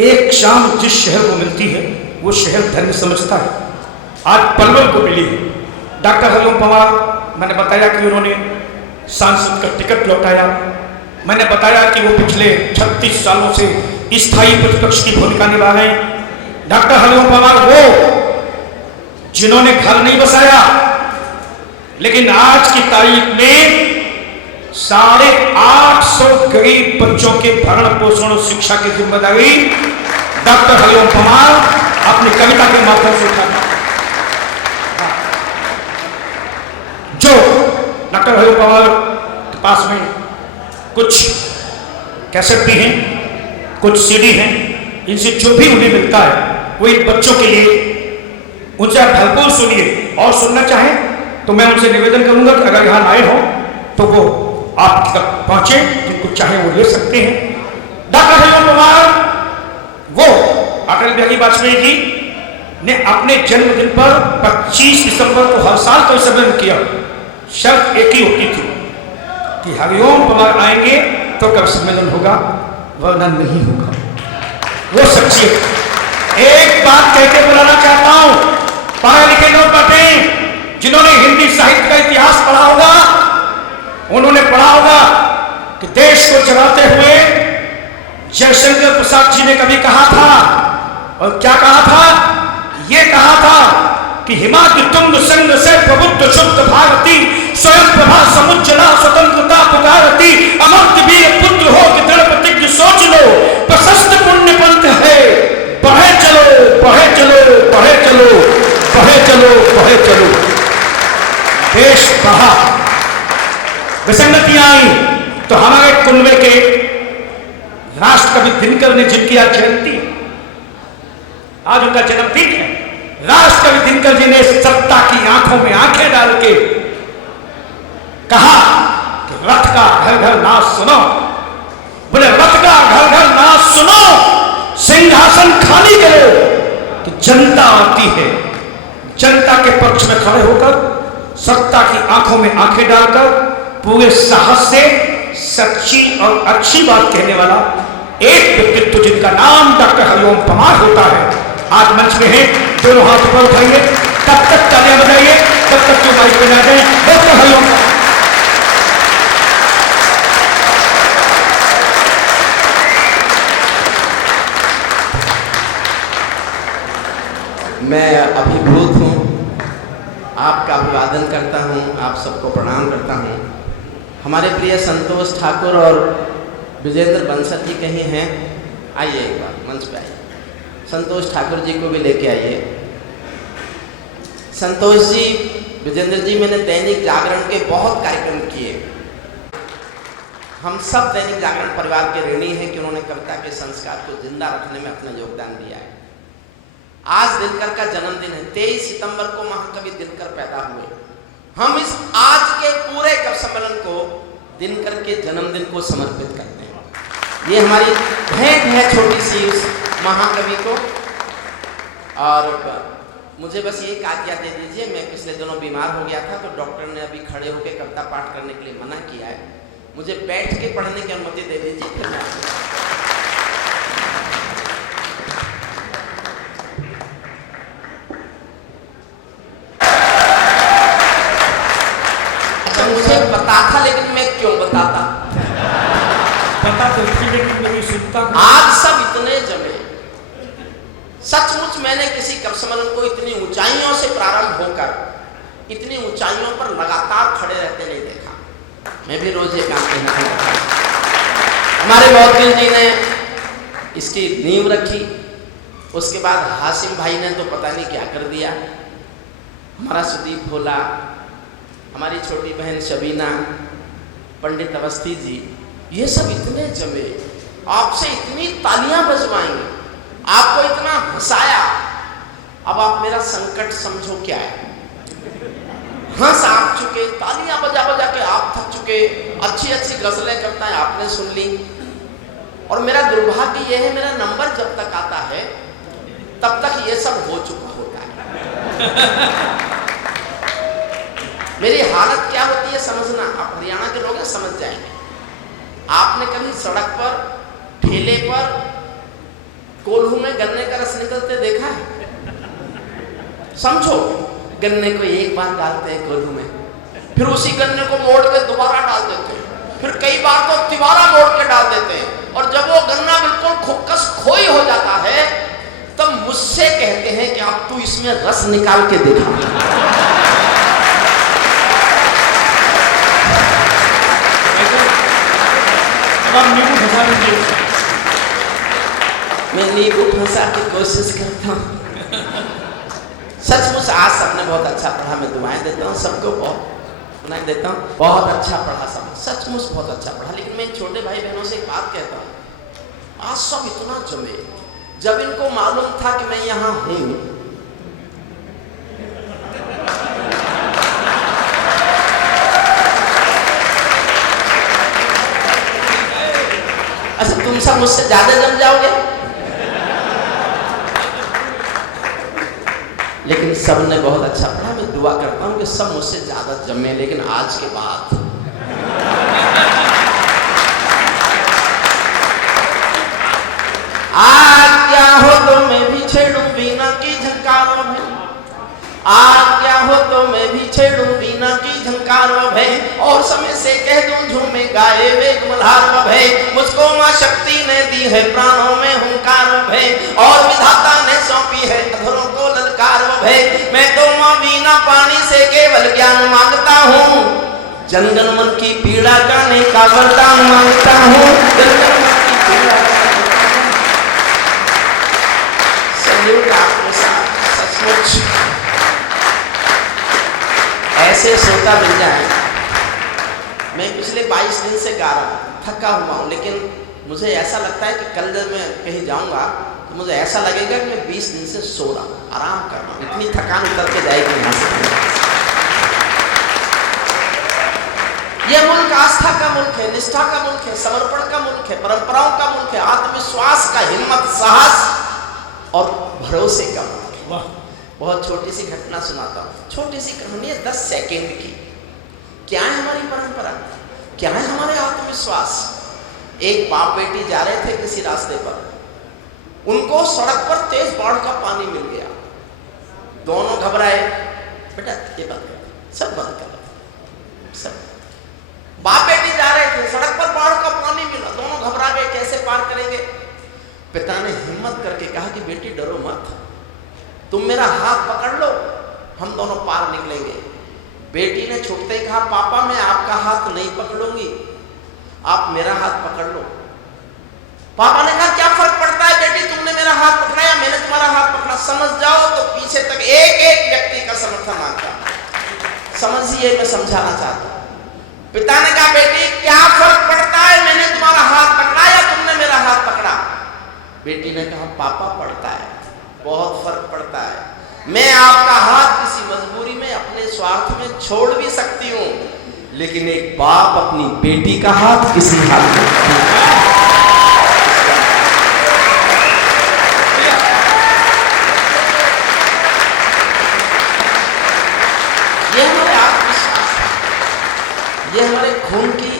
एक शाम जिस शहर को मिलती है वो शहर धन्य समझता है। आज पलवल को मिली है। डॉक्टर हरिओम पवार, मैंने बताया कि उन्होंने सांसद का टिकट लौटाया। मैंने बताया कि वो पिछले 36 सालों से स्थायी प्रतिपक्ष की भूमिका निभा रहे हैं। डॉक्टर हरिओम पवार वो जिन्होंने घर नहीं बसाया, लेकिन आज की तारीख में 850 गरीब बच्चों के भरण पोषण और शिक्षा की जिम्मेदारी डॉक्टर हरिओम पवार अपनी कविता के माध्यम से उठाता। जो डॉक्टर हरिओम पवार के पास में कुछ कैसेट भी हैं, कुछ सीडी हैं, इनसे जो भी उन्हें मिलता है वो इन बच्चों के लिए, उनसे आप भरपूर सुनिए। और सुनना चाहें तो मैं उनसे निवेदन करूंगा कि अगर यहां आए हो तो वो आप तक पहुंचे, जिनको चाहे वो ले सकते हैं। डॉक्टर हरिओम पवार वो अटल बिहारी वाजपेयी जी ने अपने जन्मदिन पर 25 दिसंबर को हर साल कोई सम्मेलन किया। शर्त एक ही होती थी कि हरिओम पवार आएंगे तो कब सम्मेलन होगा, वरना नहीं होगा। वो शख्सियत एक बात कहकर बुलाना चाहता हूं, पढ़े लिखे लोग बैठे जिन्होंने हिंदी साहित्य का इतिहास पढ़ा होगा, उन्होंने पढ़ा होगा कि देश को जगाते हुए जयशंकर प्रसाद जी ने कभी कहा था, और क्या कहा था, ये कहा था कि हिमाद्रि तुंग संग से प्रबुद्ध शुद्ध भारती, स्वयं प्रभा समुज्जला स्वतंत्रता पुकारती, अमर्त्य वीर पुत्र हो कि दृढ़ प्रतिज्ञ सोच लो, प्रशस्त पुण्य पंथ है, बढ़े चलो बढ़े चलो बढ़े चलो बढ़े चलो बढ़े चलो। देश बढ़ा, विसंगतियां आई तो हमारे कुनबे के राष्ट्रकवि दिनकर ने, जिनकी आज जयंती, आज उनका जन्मदिन है, राष्ट्रकवि दिनकर जी ने सत्ता की आंखों में आंखें डाल के कहा कि रथ का घर घर नाच सुनो। बोले रथ का घर घर नाच सुनो, सिंहासन खाली करो कि जनता आती है। जनता के पक्ष में खड़े होकर, सत्ता की आंखों में आंखें डालकर, पूरे साहस से सच्ची और अच्छी बात कहने वाला एक व्यक्तित्व जिनका नाम डॉक्टर हरिओम पवार होता है, आज मंच में है। दोनों हाथ ऊपर उठाइए, तब तक तालियां बजाइए, तब तक जो माइक पे आ जाए। डॉक्टर हरिओम मैं अभिभूत हूँ, आपका अभिवादन करता हूँ, आप सबको प्रणाम करता हूँ। हमारे प्रिय संतोष ठाकुर और विजेंद्र बंसल जी कहीं हैं, आइए एक बार मंच पे आइए। संतोष ठाकुर जी को भी लेके आइए। संतोष जी, विजेंद्र जी, मैंने दैनिक जागरण के बहुत कार्यक्रम किए। हम सब दैनिक जागरण परिवार के ऋणी हैं कि उन्होंने कविता के संस्कार को जिंदा रखने में अपना योगदान दिया है। आज दिनकर का जन्मदिन है, 23 सितंबर को महाकवि दिनकर पैदा हुए। हम इस आज के पूरे कवि सम्मेलन को दिनकर के जन्मदिन को समर्पित करते हैं। ये हमारी भेंट है छोटी सी उस महाकवि को। और मुझे बस ये आज्ञा दे दीजिए, मैं पिछले दिनों बीमार हो गया था तो डॉक्टर ने अभी खड़े होकर कविता पाठ करने के लिए मना किया है। मुझे बैठ के पढ़ने की अनुमति दे दीजिए, फिर मैं मुझे पता था, लेकिन मैं क्यों बताता, पता तो थी लेकिन मेरी सुनता। आज सब इतने जमे, सचमुच मैंने किसी कवि सम्मेलन को इतनी ऊंचाइयों से प्रारंभ होकर इतनी ऊंचाइयों पर लगातार खड़े रहते नहीं देखा। मैं भी रोज ये काम करता। हमारे मौदगिल जी ने इसकी नींव रखी, उसके बाद हासिम भाई ने तो पता नहीं क्या कर दिया, हमारा सुदीप भोला, हमारी छोटी बहन शबीना, पंडित अवस्थी जी, ये सब इतने जमे, आपसे इतनी तालियां बजवाएंगे, आपको इतना हंसाया। अब आप मेरा संकट समझो क्या है। हंस आप चुके, तालियां बजा बजा के आप थक चुके, अच्छी अच्छी गजलें करता है आपने सुन ली, और मेरा दुर्भाग्य यह है, मेरा नंबर जब तक आता है तब तक ये सब हो चुका होता है। मेरी हालत क्या होती है समझना, आप हरियाणा के लोग समझ जाएंगे। आपने कभी सड़क पर, ठेले पर कोल्हू में गन्ने का रस निकलते देखा है? समझो, गन्ने को एक बार डालते हैं कोल्हू में, फिर उसी गन्ने को मोड़ के दोबारा डाल देते हैं, फिर कई बार तो तिबारा मोड़ के डाल देते हैं, और जब वो गन्ना बिल्कुल खुक्कस खोई हो जाता है तब मुझसे कहते हैं कि अब तू इसमें रस निकाल के दिखा। मैं नींबू फंसा की कोशिश करता हूँ। सचमुच आज सबने बहुत अच्छा पढ़ा, मैं दुआएं देता हूँ सबको, बहुत देता हूँ, बहुत अच्छा पढ़ा सब, सचमुच बहुत अच्छा पढ़ा। लेकिन मैं छोटे भाई बहनों से एक बात कहता हूँ, आज सब इतना जमे, जब इनको मालूम था कि मैं यहाँ हूं, अच्छा तुम सब मुझसे ज्यादा जम जाओगे। लेकिन सब ने बहुत अच्छा पढ़ा, मैं दुआ करता हूं कि सब मुझसे ज्यादा जमे, लेकिन आज के बाद आज्ञा हो तो मैं भी छेड़ूं बीना की झंकारों में, आज्ञा हो तो मैं भी छेड़ूं बीना की झंकारों में, और समय से कह दूं झूमे गाए वेग मल्हार में, मुझको मां शक्ति ने दी है प्राणों में हुंकार में, और विधाता ने सौंपी है अधरों को ललकार में, मैं तो मां बीना पानी से केवल ज्ञान मांगता हूँ, जनगण मन की पीड़ा गाने का वरदान मांगता हूँ, जनगण मन की पीड़ा सचमुच ऐसे श्रोता मिल जाए। मैं पिछले 22 दिन से गा रहा हूँ, थका हुआ हूँ, लेकिन मुझे ऐसा लगता है कि कल जब मैं कहीं जाऊंगा तो मुझे ऐसा लगेगा कि मैं 20 दिन से सो रहा हूँ, आराम कर रहा हूँ, इतनी थकान उतर के जाएगी यहाँ से। यह मुल्क आस्था का मुल्क है, निष्ठा का मुल्क है, समर्पण का मुल्क है, परंपराओं का मुल्क है, आत्मविश्वास का, हिम्मत, साहस और भरोसे का मुल्क है। बहुत छोटी सी घटना सुनाता हूँ, छोटी सी कहानी है 10 सेकेंड की। क्या है हमारी परंपरा, क्या है हमारे आत्मविश्वास। एक बाप बेटी जा रहे थे किसी रास्ते पर, उनको सड़क पर तेज बाढ़ का पानी मिल गया, दोनों घबराए, बेटा ये बंद कर, सब बंद कर, सब। बाप बेटी जा रहे थे, सड़क पर बाढ़ का पानी मिला, दोनों घबरा गए, कैसे पार करेंगे। पिता ने हिम्मत करके कहा कि बेटी डरो मत, तुम मेरा हाथ पकड़ लो, हम दोनों पार निकलेंगे। बेटी ने छूटते ही कहा पापा मैं आपका हाथ नहीं पकड़ूंगी, आप मेरा हाथ पकड़ लो। पापा ने कहा क्या फर्क पड़ता है बेटी, तुमने मेरा हाथ पकड़ा या मैंने तुम्हारा हाथ पकड़ा, समझ जाओ। तो पीछे तक एक एक व्यक्ति का समर्थन आता, समझिए मैं समझाना चाहता हूं। पिता ने कहा बेटी क्या फर्क पड़ता है, मैंने तुम्हारा हाथ पकड़ा या तुमने मेरा हाथ पकड़ा। बेटी ने कहा पापा पड़ता है, बहुत फर्क पड़ता है, मैं आपका हाथ किसी मजबूरी में अपने स्वार्थ में छोड़ भी सकती हूँ, लेकिन एक बाप अपनी बेटी का हाथ किसी हाथ में। ये हमारे आत्मविश्वास है, ये हमारे खून की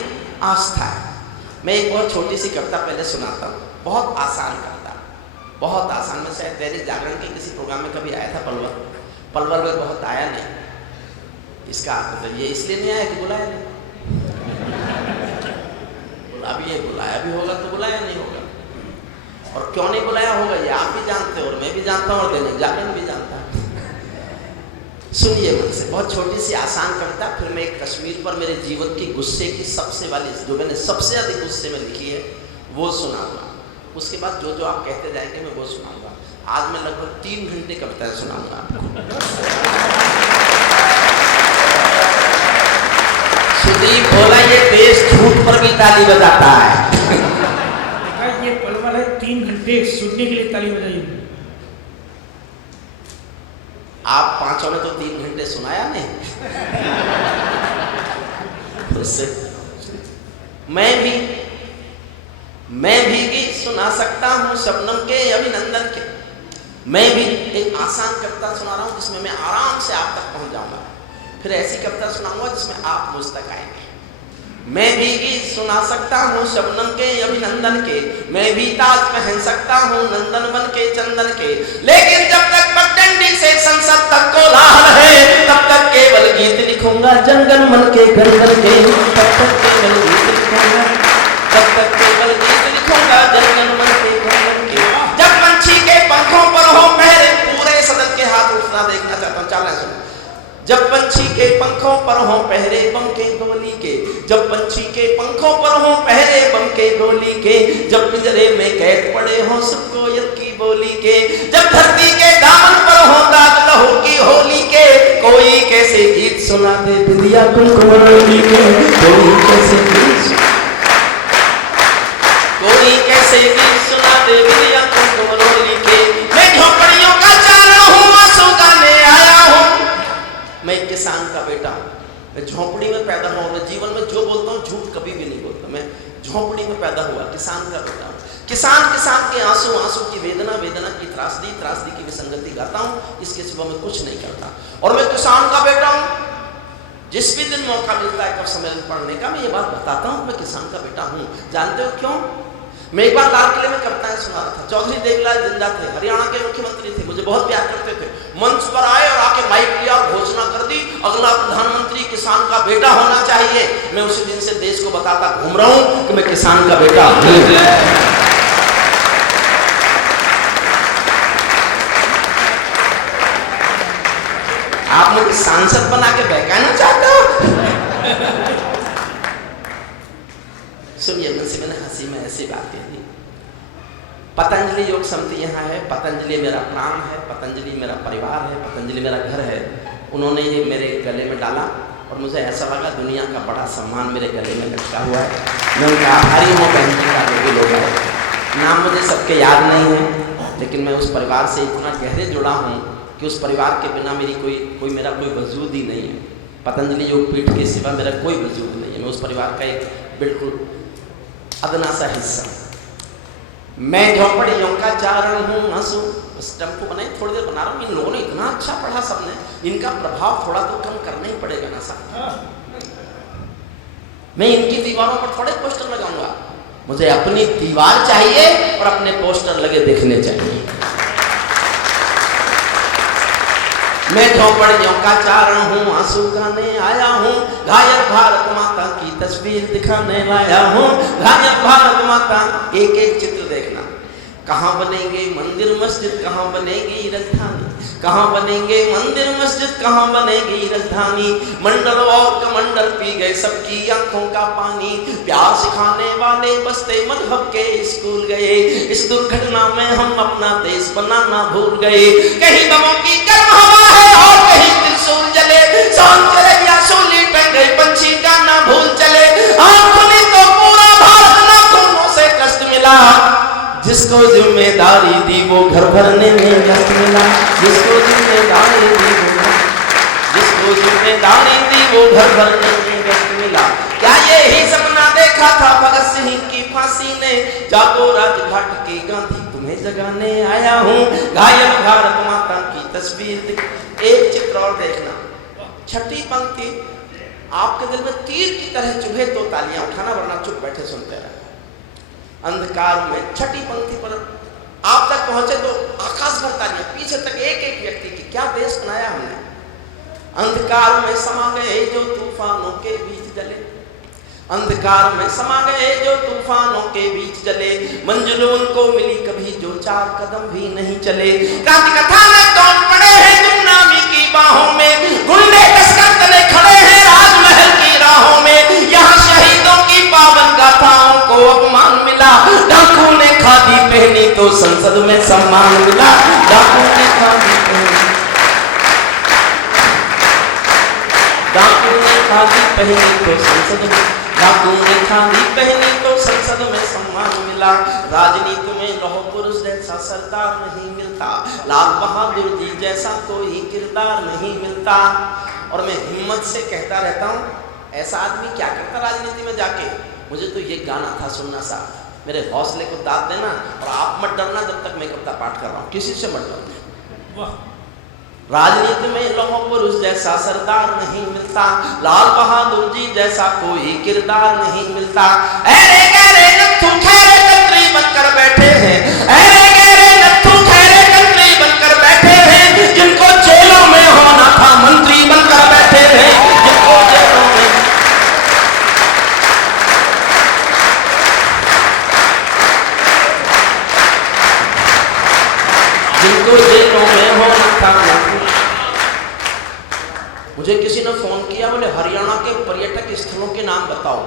आस्था है। मैं एक बहुत छोटी सी कविता पहले सुनाता हूँ, बहुत आसान कविता, बहुत आसान। में शायद दैनिक जागरण के किसी प्रोग्राम में कभी आया था पलवल में बहुत आया नहीं, इसका मतलब ये इसलिए नहीं आया कि बुलाया नहीं, अभी ये बुलाया भी होगा तो बुलाया नहीं होगा, और क्यों नहीं बुलाया होगा ये आप भी जानते हो और मैं भी जानता हूँ और दैनिक जागरण भी जानता है। सुनिए मन से, बहुत छोटी सी आसान कविता, फिर मैं एक कश्मीर पर मेरे जीवन की गुस्से की सबसे वाली, जो मैंने सबसे अधिक गुस्से में लिखी है वो सुनाऊंगा, उसके बाद जो जो आप कहते जाएंगे मैं वो सुनाऊंगा। आज मैं लगभग 3 घंटे कविताएं सुनाऊंगा आपको। सुदीप बोला ये देश झूठ पर भी ताली बजाता है। देखा ये पलवल है, 3 घंटे सुनने के लिए ताली बजाइए। आप पांचों ने तो 3 घंटे सुनाया नहीं। उससे मैं भी गीत सुना सकता हूँ शबनम के अभिनंदन के। मैं भी एक आसान कविता सुना रहा हूँ जिसमें मैं आराम से आप तक पहुँच जाऊँगा, फिर ऐसी कविता सुनाऊंगा जिसमें आप मुझ तक आएंगे। मैं भी गीत सुना सकता हूँ शबनम के अभिनंदन के, मैं भी ताज पहन सकता हूँ नंदन बन चंदन के। लेकिन जब तक पगडंडी से संसद तक कोलाहल है, तब तक केवल गीत लिखूंगा जनगण मन के घर घर के। तब तक केवल गीत लिखूंगा, तब तक केवल गीत लिखूंगा जनगण मन के घर घर के। जब पंछी के पंखों पर हो पहरे, पूरे सदन के हाथ उठना देखना चाहता हूँ, चल सुनो। जब पंछी के पंखों पर हो पहरे बम के गोली के, जब पंछी के पंखों पर हो पहरे बम के गोली के, जब पिंजरे में कैद पड़े हो सब कोयल की बोली के, जब धरती के दामन पर हो दाग लहू की होली के, कोई कैसे गीत सुना दे बिंदिया कुलकुमली के, कोई कैसे गीत, कोई कैसे गीत सुना दे बिंदिया कुलकुमली के। मैं झोपड़ियों का चारण हूँ, आंसू गाने आया हूँ। मैं एक किसान का बेटा हूँ, मैं झोपड़ी में पैदा हुआ। मैं जीवन में जो बोलता हूँ झूठ कभी भी नहीं बोलता। मैं झोपड़ी में पैदा हुआ, किसान का बेटा हूँ। किसान किसान के आंसू, आंसू की वेदना, वेदना की त्रासदी, त्रासदी की विसंगति गाता हूँ। इसके सिवा मैं कुछ नहीं करता। और मैं किसान का बेटा हूँ। जिस भी दिन मौका मिलता है कब सम्मेलन पढ़ने का, मैं ये बात बताता हूँ मैं किसान का बेटा हूँ। जानते हो क्यों? मैं एक बार लाल किले में कविताएं सुना रहा था। चौधरी देवलाल जिंदा थे, हरियाणा के मुख्यमंत्री थे, मुझे बहुत प्यार करते थे। मंच पर आए और आके माइक लिया और घोषणा कर दी, अगला प्रधानमंत्री किसान का बेटा होना चाहिए। मैं उसी दिन से देश को बताता घूम रहा हूं कि मैं किसान का बेटा हूं। आप मुझे सांसद बना के बहकाना चाहते हो? सुनिए, मुझसे मैंने हंसी में ऐसी बात कह दी। पतंजलि योग समिति यहाँ है, पतंजलि मेरा प्राण है, पतंजलि मेरा परिवार है, पतंजलि मेरा घर है। उन्होंने ये मेरे गले में डाला और मुझे ऐसा लगा दुनिया का बड़ा सम्मान मेरे गले में लटका हुआ है। मैं उनका आभारी हूँ। बहन के लोग आए, नाम मुझे सबके याद नहीं है, लेकिन मैं उस परिवार से इतना गहरे जुड़ा हूँ कि उस परिवार के बिना मेरी मेरा कोई वजूद ही नहीं है। पतंजलि योग पीठ के सिवा मेरा कोई वजूद नहीं है। मैं उस परिवार का एक बिल्कुल अदना सा हिस्सा। मैं झोपड़ियों का चारण हूँ, आंसू स्टम्प को बनाई, थोड़ी देर बना रहा हूँ। इन लोगों ने इतना अच्छा पढ़ा सबने, इनका प्रभाव थोड़ा तो कम करना ही पड़ेगा ना साहब। मैं इनकी दीवारों पर थोड़े पोस्टर लगाऊंगा, मुझे अपनी दीवार चाहिए और अपने पोस्टर लगे दिखने चाहिए। मैं झोपड़ियों का चारण हूँ, आंसू गाने आया हूँ, घायल भारत माता की तस्वीर दिखाने लाया हूँ। घायल भारत माता, एक एक चित्र देखना। कहाँ बनेंगे मंदिर मस्जिद, कहाँ बनेगी राजधानी, कहाँ बनेंगे मंदिर मस्जिद, कहाँ बनेगी राजधानी। मंडल और कमंडल पी गए सबकी आंखों का पानी, प्यार सिखाने वाले बसते मजहब के स्कूल गए। इस दुर्घटना में हम अपना देश बनाना भूल गए। कहीं बमों की गर्म हवा है और कहीं त्रिशूल जले, सांझ चले या सोली टंग गई, पंछी गाना भूल चले। आँख खुली तो पूरा भारत ना खूनों से कष्ट मिला, जिसको जिम्मेदारी दी वो घर भरने में व्यस्त मिला। जिसको जिम्मेदारी दी वो, जिसको जिम्मेदारी दी वो घर भरने में व्यस्त मिला। क्या यही सपना देखा था भगत सिंह की फांसी ने? जागो राजघाट की गांधी, तुम्हें जगाने आया हूँ। घायल भारत माता की तस्वीर। एक चित्र और देखना, छठी पंक्ति। आपके दिल में तीर की तरह चुभे तो तालियां उठाना, वरना चुप बैठे सुनते रहे। अंधकार में छठी पंक्ति पर आप तक पहुंचे तो आकाश भर तालियां, पीछे तक एक एक व्यक्ति की। क्या देश बनाया हमने। अंधकार में समा गए जो तूफानों के बीच जले, अंधकार में समा गए जो तूफानों के बीच जले। मंजिल उनको मिली कभी जो 4 कदम भी नहीं चले। क्रांति कथा में दौड़ पड़े हैं गुमनामी की बाहों में, गुंडे तस्कर तले खड़े हैं राजमहल की राहों में। यहाँ शहीदों की पावन गाथाओं को अपमान मिला, डाकू ने खादी पहनी तो संसद में सम्मान मिला। डाकू ने खादी पहनी, डाकू ने खादी पहनी तो संसद में, डाकू ने खादी पहनी तो संसद में सम्मान मिला। राजनीति में लौह पुरुष जैसा सरदार नहीं मिलता, लाल बहादुर जी जैसा कोई किरदार नहीं मिलता। और मैं हिम्मत से कहता रहता हूँ, ऐसा आदमी क्या करता राजनीति में जाके। मुझे तो ये गाना था सुनना साहब, मेरे हौसले को दाद देना और आप मत डरना जब तक मैं कविता पाठ कर रहा हूँ, किसी से मत डरना। राजनीति में लौह पुरुष जैसा सरदार नहीं मिलता, लाल बहादुर जी जैसा कोई किरदार नहीं मिलता। ऐरे गहरे नत्थू खैरे कतरी बनकर बैठे हैं, ऐरे गहरे नत्थू खैरे जिनको जेलों में होना था। मुझे किसी ने फोन किया, बोले हरियाणा के पर्यटक स्थलों के नाम बताओ।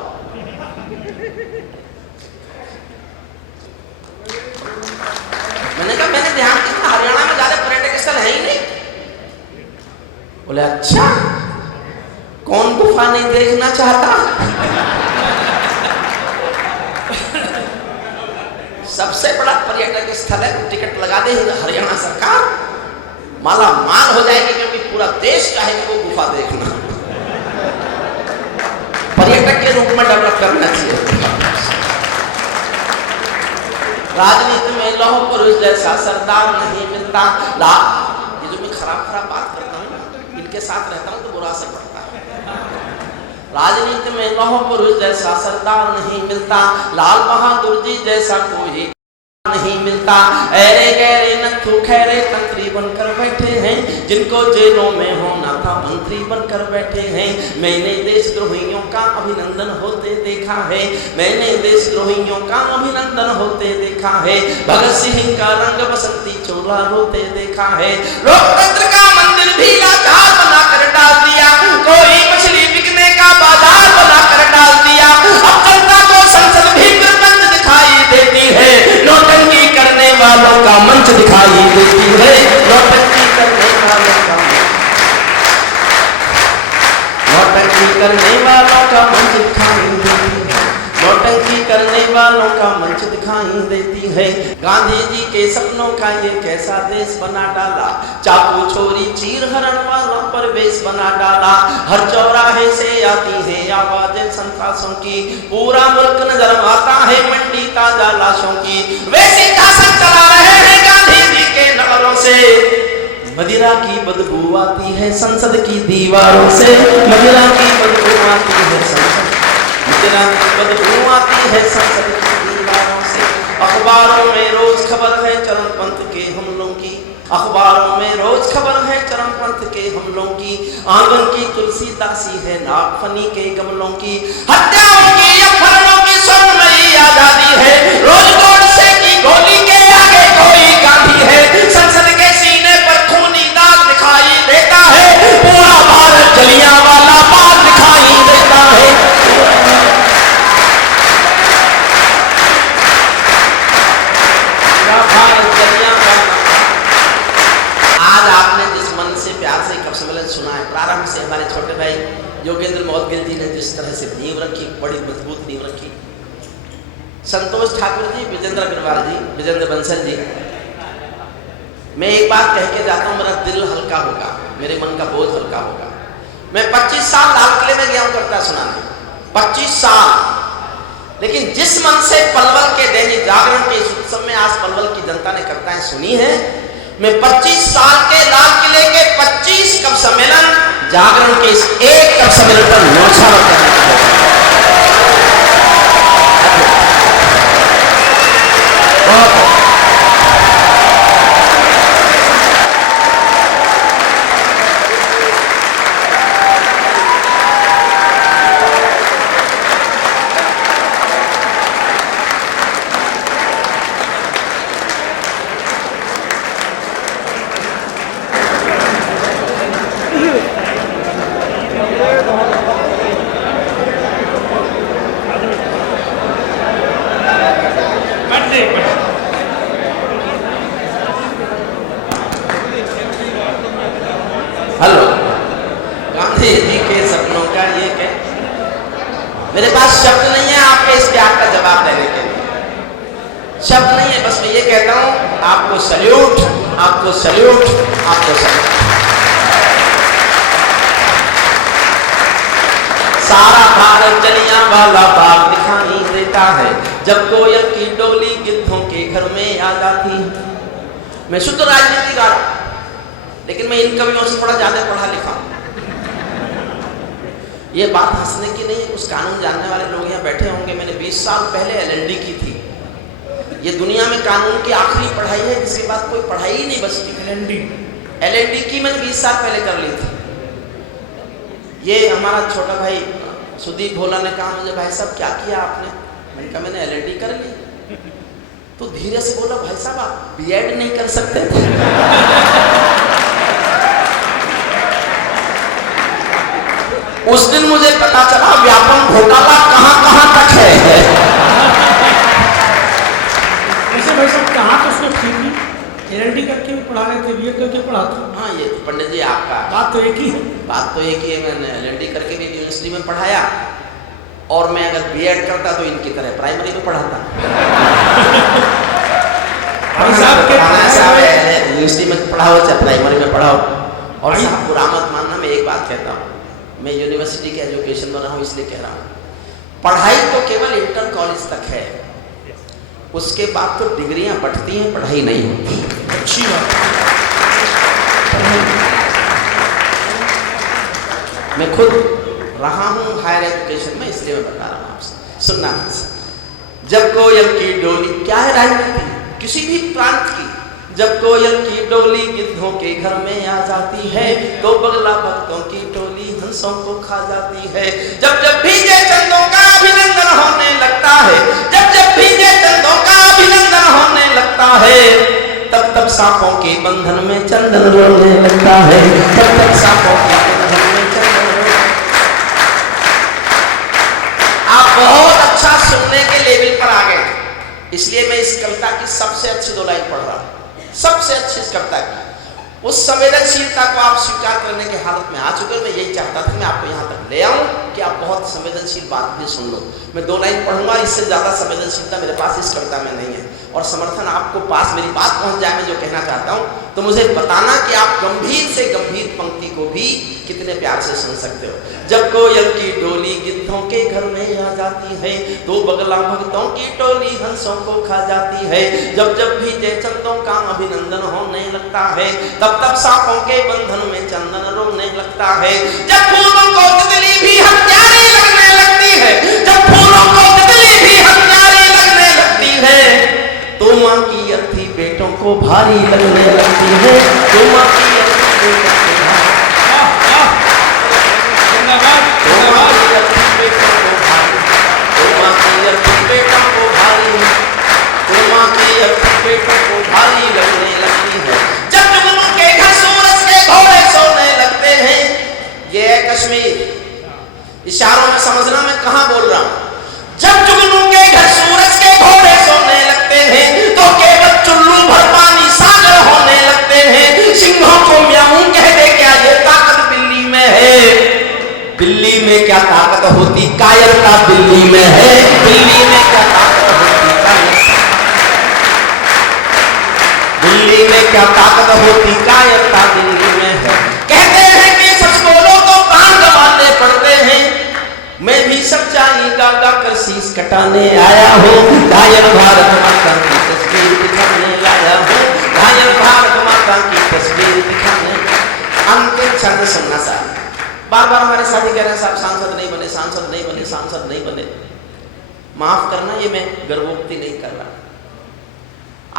मैंने कहा मैंने ध्यान किया हरियाणा में ज्यादा पर्यटक स्थल है ही नहीं। बोले अच्छा, कौन गुफा नहीं देखना चाहता? सबसे बड़ा पर्यटक स्थल है, टिकट लगा दे हरियाणा सरकार, माला माल हो जाएगी, क्योंकि पूरा देश चाहेगा वो गुफा देखना। पर्यटक के रूप में डेवलप करना चाहिए। राजनीति में लौह पुरुष जैसा सरदार नहीं मिलता। ये जो मैं खराब खराब बात करता हूँ ना, इनके साथ रहता हूँ तो बुरा असर पड़ता है। राजनीति में लौह पुरुष जैसा सरदार नहीं मिलता, लाल बहादुर जी जैसा कोई नहीं मिलता। ऐरे गहरे नथु खैरे मंत्री बनकर बैठे हैं, जिनको जेलों में होना था मंत्री बनकर बैठे हैं। मैंने देशद्रोहियों का अभिनंदन होते देखा है, मैंने देशद्रोहियों का अभिनंदन होते देखा है। भगत सिंह का रंग बसंती चोला रोते देखा है। लोकतंत्र का मंदिर भी लाचार बनाकर डाल दिया, कोई मछली बिकने का बाजार बनाकर डाल दिया। अब जनता को संसद भी बंद दिखाई देती है, नौटंकी करने वालों का मंच दिखाई देती है। नौटंकी करने वालों का नौटंकी करने वालों का मंच दिखाई देती है। नौटंकी करने वालों का मंच दिखाई देती है। गांधी जी के सपनों का ये कैसा देश बना डाला, चाकू छोरी चीर हरण वाला परवेश बना डाला। हर चौराहे से आती है आवाजें संतासों की, पूरा मुल्क नजर आता है मंडी ताजा लाशों की। वैसे शासन चला रहे हैं गांधी जी के नारों से, मदिरा की बदबू आती है संसद की दीवारों से। मदिरा की बदबू आती है संसद, मदिरा की बदबू आती है संसद की दीवारों से। अखबारों में रोज खबर है चरमपंथ के हमलों की, अखबारों में रोज खबर है चरमपंथ के हमलों की। आंगन की तुलसी दासी है नागफनी के गमलों की। हत्याओं की अपहरणों की स्वर्णमयी आजादी है, रोज गोडसे की गोली के आगे कोई गांधी है। संसद के सीने पर खूनी दाग दिखाई देता है, पूरा भारत जलियांवाला बाग दिखाई देता है। आज आपने जिस मन से प्यार से कब सम्मेलन सुना है, प्रारंभ से हमारे छोटे भाई योगेंद्र मौदगिल जी ने जिस तरह से नींव रखी, बड़ी मजबूत नींव रखी। संतोष ठाकुर जी, विजेंद्र अग्रवाल जी, विजेंद्र बंसल जी, मैं एक बात कह के जाता हूँ, मेरा दिल हल्का होगा, मेरे मन का बोझ हल्का होगा। मैं 25 साल लाल किले में गया हूँ करता सुनाने, 25 साल। लेकिन जिस मन से पलवल के दैनिक जागरण के इस उत्सव में आज पलवल की जनता ने कविताएं सुनी है, मैं 25 साल के लाल किले के 25 कवि सम्मेलन, जागरण के इस एक कवि सम्मेलन पर न्यौछावर करना हेलो, गांधी जी के सपनों का ये क्या, मेरे पास शब्द नहीं है आपके इस प्यार का जवाब देने के लिए, शब्द नहीं है। बस मैं ये कहता हूं, आपको सल्यूट, आपको सल्यूट, आपको सल्यूट। सारा भारत जलियांवाला बाग दिखाई देता है, जब कोयल की डोली गिद्धों के घर में आ जाती है। मैं शुद्ध राजनीति का, लेकिन मैं इन कवियों से थोड़ा ज्यादा पढ़ा लिखा हूं। ये बात हंसने की नहीं, उस कानून जानने वाले लोग यहाँ बैठे होंगे। मैंने 20 साल पहले LLD की थी। ये दुनिया में कानून की आखिरी पढ़ाई है जिसके बाद कोई पढ़ाई ही नहीं बचती। LLD की मैंने 20 साल पहले कर ली थी। ये हमारा छोटा भाई सुदीप भोला ने कहा मुझे, भाई साहब क्या किया आपने? मैंने कहा मैंने LLD कर ली। तो धीरे से बोला, भाई साहब आप बीएड नहीं कर सकते थे? उस दिन मुझे पता चला व्यापम घोटाला कहां कहां तक है। ऐसे भाई साहब कहाँ तो उसको ठीक ही LLD करके भी पढ़ा रहे थे, BEd करके पढ़ाते। हाँ, ये पंडित जी आपका बात तो एक ही है। बात तो एक ही है। मैंने LLD करके भी यूनिवर्सिटी में पढ़ाया, और मैं अगर बीएड करता तो इनकी तरह प्राइमरी में पढ़ाता। भाई साहब के यूनिवर्सिटी में पढ़ाओ चाहे प्राइमरी में पढ़ाओ। और साहब बुरा मत मानना, मैं एक बात कहता हूँ, मैं यूनिवर्सिटी के एजुकेशन बना हूँ इसलिए कह रहा हूँ, पढ़ाई तो केवल इंटर कॉलेज तक है, उसके बाद तो डिग्रियां बढ़ती हैं, पढ़ाई नहीं होती। अच्छी बात। मैं खुद रहा हूं हायर एजुकेशन में, इसलिए मैं बता रहा हूं आपसे। सुनना, जब कोयल की डोली, क्या है राजनीति किसी भी प्रांत की, जब कोयल की डोली गिद्धों के घर में आ जाती है, तो बगला भक्तों की टोली हंसों को खा जाती है। जब जब भी जय चंदों का अभिनंदन होने लगता है, जब जब भी जय चंदों का अभिनंदन होने लगता है, तब तब सांपों के बंधन में चंदन रोने लगता है, तब तब सांपों के बंधन में चंदन रोने। आप बहुत अच्छा सुनने के लेवल पर आ गए, इसलिए मैं इस कविता की सबसे अच्छी 2 लाइन पढ़ रहा हूं, सबसे अच्छी इस कविता की। उस संवेदनशीलता को आप स्वीकार करने के हालत में आ चुके। मैं यही चाहता था मैं आपको यहाँ तक ले आऊं कि आप बहुत संवेदनशील बात भी सुन लो। मैं 2 लाइन पढ़ूंगा, इससे ज्यादा संवेदनशीलता मेरे पास इस कविता में नहीं है, और समर्थन आपको पास मेरी बात पहुंच जाए मैं जो कहना चाहता हूं, तो मुझे बताना कि आप गंभीर से गंभीर पंक्ति को भी कितने प्यार से सुन सकते हो। जब कोयल की डोली गिद्धों के घर में आ जाती है, तो बगला भक्तों की टोली हंसों को खा जाती है। जब जब भी जय चंदों का अभिनंदन होने लगता है, तब तब सांपों के बंधन में चंदन रोने लगता है। जब फूलों को तितली भी हथियारी लगने लगती है, जब फूलों को तितली भी हथियारी लगने लगती है, तो माँ की अर्थी बेटों को भारी लगने लगती है, तो माँ की अर्थी बेटों को भारी, तो माँ की अर्थी बेटों को भारी, तो माँ की अर्थी बेटों को भारी, तो माँ की अर्थी बेटों को भारी लगने लगती है। जब जुगनू के घर सूरज के घोड़े सोने लगते हैं, ये है कश्मीर। इशारों में समझना मैं कहाँ बोल रहा हूँ। जब जुगनू के घर सूरज के घोड़े सोने लगते हैं, तो केवल चुल्लू भर पानी सागर होने लगते हैं। सिंहों को म्याऊं कह दे, क्या ये ताकत बिल्ली में है? बिल्ली में क्या ताकत होती, कायरता दिल्ली में है। दिल्ली में क्या ताकत होती, कायरता, दिल्ली में क्या ताकत होती, कायरता दिल्ली में है। कहते हैं कि सच बोलो तो प्राण गंवाने पड़ते हैं, मैं भी सच्चाई गा गा कर शीश कटाने आया हूँ। घायल भारत माता की तस्वीर दिखाने लाया हूँ, घायल भारत माता की तस्वीर दिखाने। अंतिम छंद सुनना साहब। बार बार हमारे साथी कह रहे हैं साहब सांसद नहीं बने, सांसद नहीं बने, सांसद नहीं बने। माफ करना, ये मैं गर्वोक्ति नहीं कर रहा।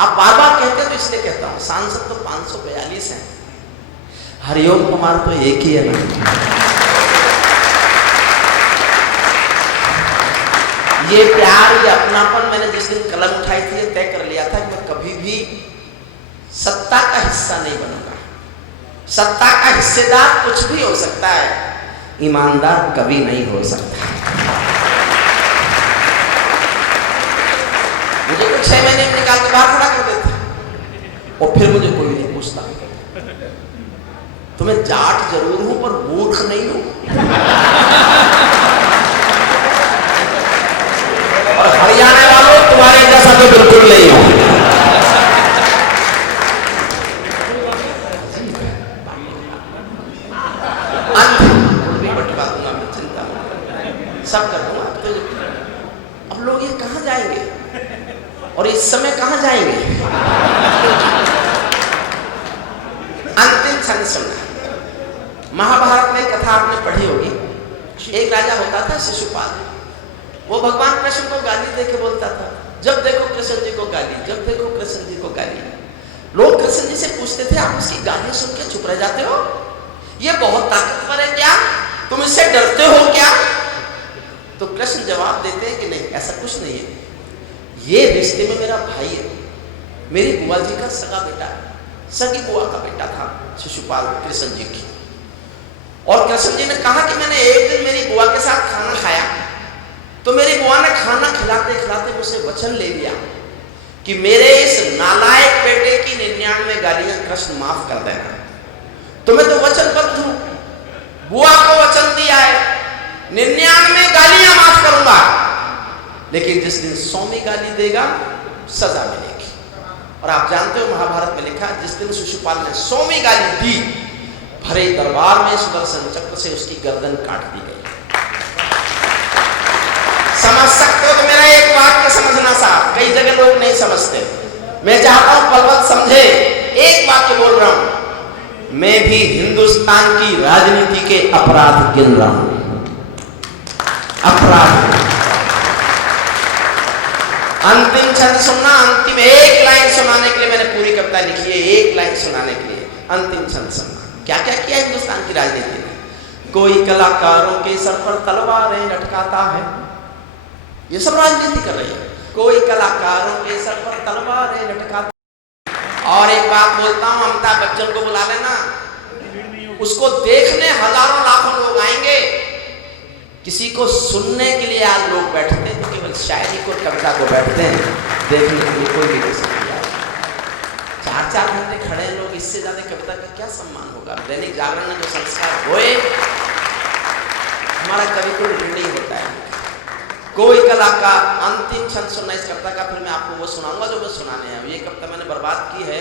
आप बार बार कहते हैं तो इसलिए कहता हूँ, सांसद तो 542 हैं, हरिओम कुमार तो एक ही है ना। ये प्यार, ये अपनापन मैंने जिस दिन कलम उठाई थी ये तय कर लिया था कि मैं कभी भी सत्ता का हिस्सा नहीं बनूंगा। सत्ता का हिस्सेदार कुछ भी हो सकता है, ईमानदार कभी नहीं हो सकता। मुझे कुछ 6 महीने में निकाल के बाहर खड़ा कर देते और फिर मुझे कोई नहीं पूछता। तो मैं जाट जरूर हूं पर मूर्ख नहीं हूं, और हरियाणा वालों तुम्हारे जैसा तो बिल्कुल नहीं हूं। बटवा दूंगा मैं, चिंता सब कर दूंगा। तो अब लोग ये कहां जाएंगे और इस समय कहां जाएंगे? अंतिम छंद सुनना। महाभारत में कथा आपने पढ़ी होगी। एक राजा होता था शिशुपाल, वो भगवान कृष्ण को गाली देके बोलता था, जब देखो कृष्ण जी को गाली, जब देखो कृष्ण जी को गाली। लोग कृष्ण जी से पूछते थे आप उसकी गाली सुन के चुप रह जाते हो, ये बहुत ताकतवर है क्या, तुम इससे डरते हो क्या? तो कृष्ण जवाब देते हैं कि नहीं, ऐसा कुछ नहीं है। ये रिश्ते में मेरा भाई है, मेरी बुआ जी का सगा बेटा है, सगी बुआ का बेटा था शिशुपाल कृष्ण जी की। और कृष्ण जी ने कहा कि मैंने एक दिन मेरी बुआ के साथ खाना खाया, तो मेरी बुआ ने खाना खिलाते खिलाते मुझसे वचन ले लिया कि मेरे इस नालायक बेटे की 99 गालियां कृष्ण माफ कर देना। तो मैं तो वचनबद्ध हूं, बुआ को वचन दिया है 99 गालियां माफ करूंगा, लेकिन जिस दिन 100वीं गाली देगा सजा मिलेगी। और आप जानते हो महाभारत में लिखा, जिस दिन शिशुपाल ने 100वीं गाली दी, भरे दरबार में सुदर्शन चक्र से उसकी गर्दन काट दी गई। समझ सकते हो तो मेरा एक वाक्य समझना साहब, कई जगह लोग नहीं समझते, मैं चाहता हूं पलवत समझे। एक वाक्य बोल रहा हूं, मैं भी हिंदुस्तान की राजनीति के अपराध गिन रहा हूं, अपराध। अंतिम छंद सुनना, अंतिम एक लाइन सुनाने के लिए मैंने पूरी कविता लिखी है, एक लाइन सुनाने के लिए अंतिम छंद सुनना। क्या क्या किया हिंदुस्तान की राजनीति ने? कोई कलाकारों के सर पर तलवारें लटकाता है, ये सब राजनीति कर रही है। कोई कलाकारों के सर पर तलवारें लटकाता। और एक बात बोलता हूं, अमिताभ बच्चन को बुला लेना, उसको देखने हजारों लाखों लोग आएंगे, किसी को सुनने के लिए आज लोग बैठते हैं तो केवल शायरी को कविता को बैठते हैं, देखने के लिए कोई भी किसी को 4-4 घंटे खड़े हैं लोग, इससे ज्यादा कविता का क्या सम्मान होगा? दैनिक जागरण में जो संस्कार हुए, हमारा कवि को ऋण नहीं होता है। कोई कलाकार, अंतिम छंद सुनना इस कविता का, फिर मैं आपको वो सुनाऊंगा जो मैं सुनाने हैं। ये कविता मैंने बर्बाद की है,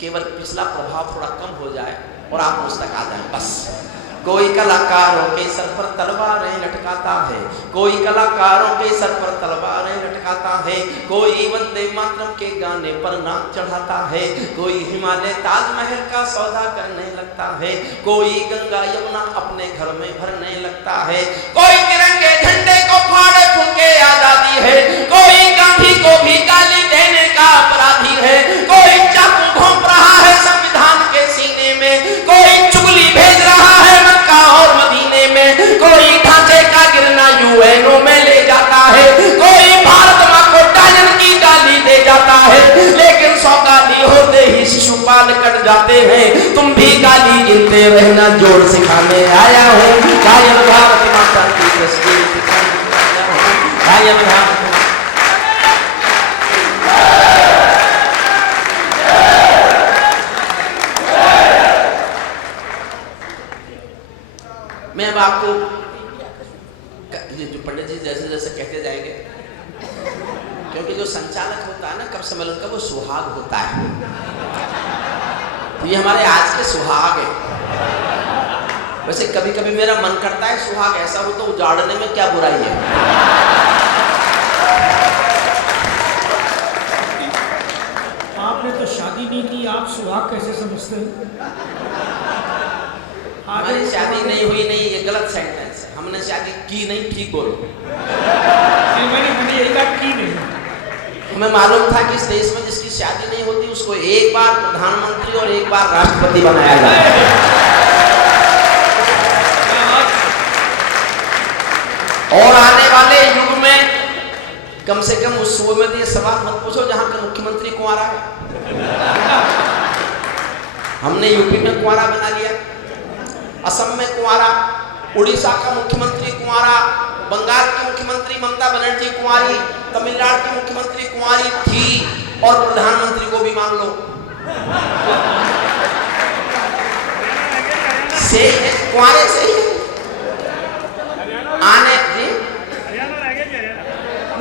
केवल पिछला प्रभाव थोड़ा कम हो जाए और आप मुझ तक आ जाए बस। कोई कलाकारों के सर पर तलवारें लटकाता है, कोई कलाकारों के सर पर तलवारें लटकाता है, कोई वंदे मातरम के गाने पर नाक चढ़ाता है, कोई हिमालय ताजमहल का सौदा करने लगता है, कोई गंगा यमुना अपने घर में भरने लगता है, कोई तिरंगे झंडे को फाड़े फूंके आजादी है, कोई गांधी को भी गाली देने का अपराधी है, कोई चाकू घोंप रहा है संविधान के सीने में, कोई चुगली भेज रहा है और मदीने में, कोई ढांचे का गिरना यूएनओ में ले जाता है, कोई भारत मां को डायन की गाली दे जाता है, लेकिन 100 गाली होते ही शिशुपाल कट जाते हैं। तुम भी गाली गिनते रहना, जोड़ सिखाने आया हूं, गायन भारत माता की तस्वीर दिखाने आया हूं, गायन भारत। मैं अब आपको जो पंडित जी जैसे जैसे कहते जाएंगे, क्योंकि जो संचालक होता है ना कवि सम्मेलन का, वो सुहाग होता है, तो ये हमारे आज के सुहाग है। वैसे कभी कभी मेरा मन करता है सुहाग ऐसा हो तो उजाड़ने में क्या बुराई है। आपने तो शादी नहीं की, आप सुहाग कैसे समझते हैं? हमारी शादी नहीं हुई नहीं, ये गलत सेंटेंस है, हमने शादी की नहीं, ठीक बोलो। मैंने यही बात की नहीं। हमें मालूम था कि इस देश में जिसकी शादी नहीं होती उसको एक बार प्रधानमंत्री और एक बार राष्ट्रपति बनाया जाए। और आने वाले युग में कम से कम उस सूबे में तो ये सवाल मत पूछो जहां का मुख्यमंत्री कुंवारा है। हमने यूपी में कुंवारा बना लिया, असम में कुंवारा, उड़ीसा का मुख्यमंत्री कुंवारा, बंगाल की मुख्यमंत्री ममता बनर्जी कुंवारी, तमिलनाडु की मुख्यमंत्री कुंवारी थी, और प्रधानमंत्री को भी मान लो से कुंवारे से ही आने जी।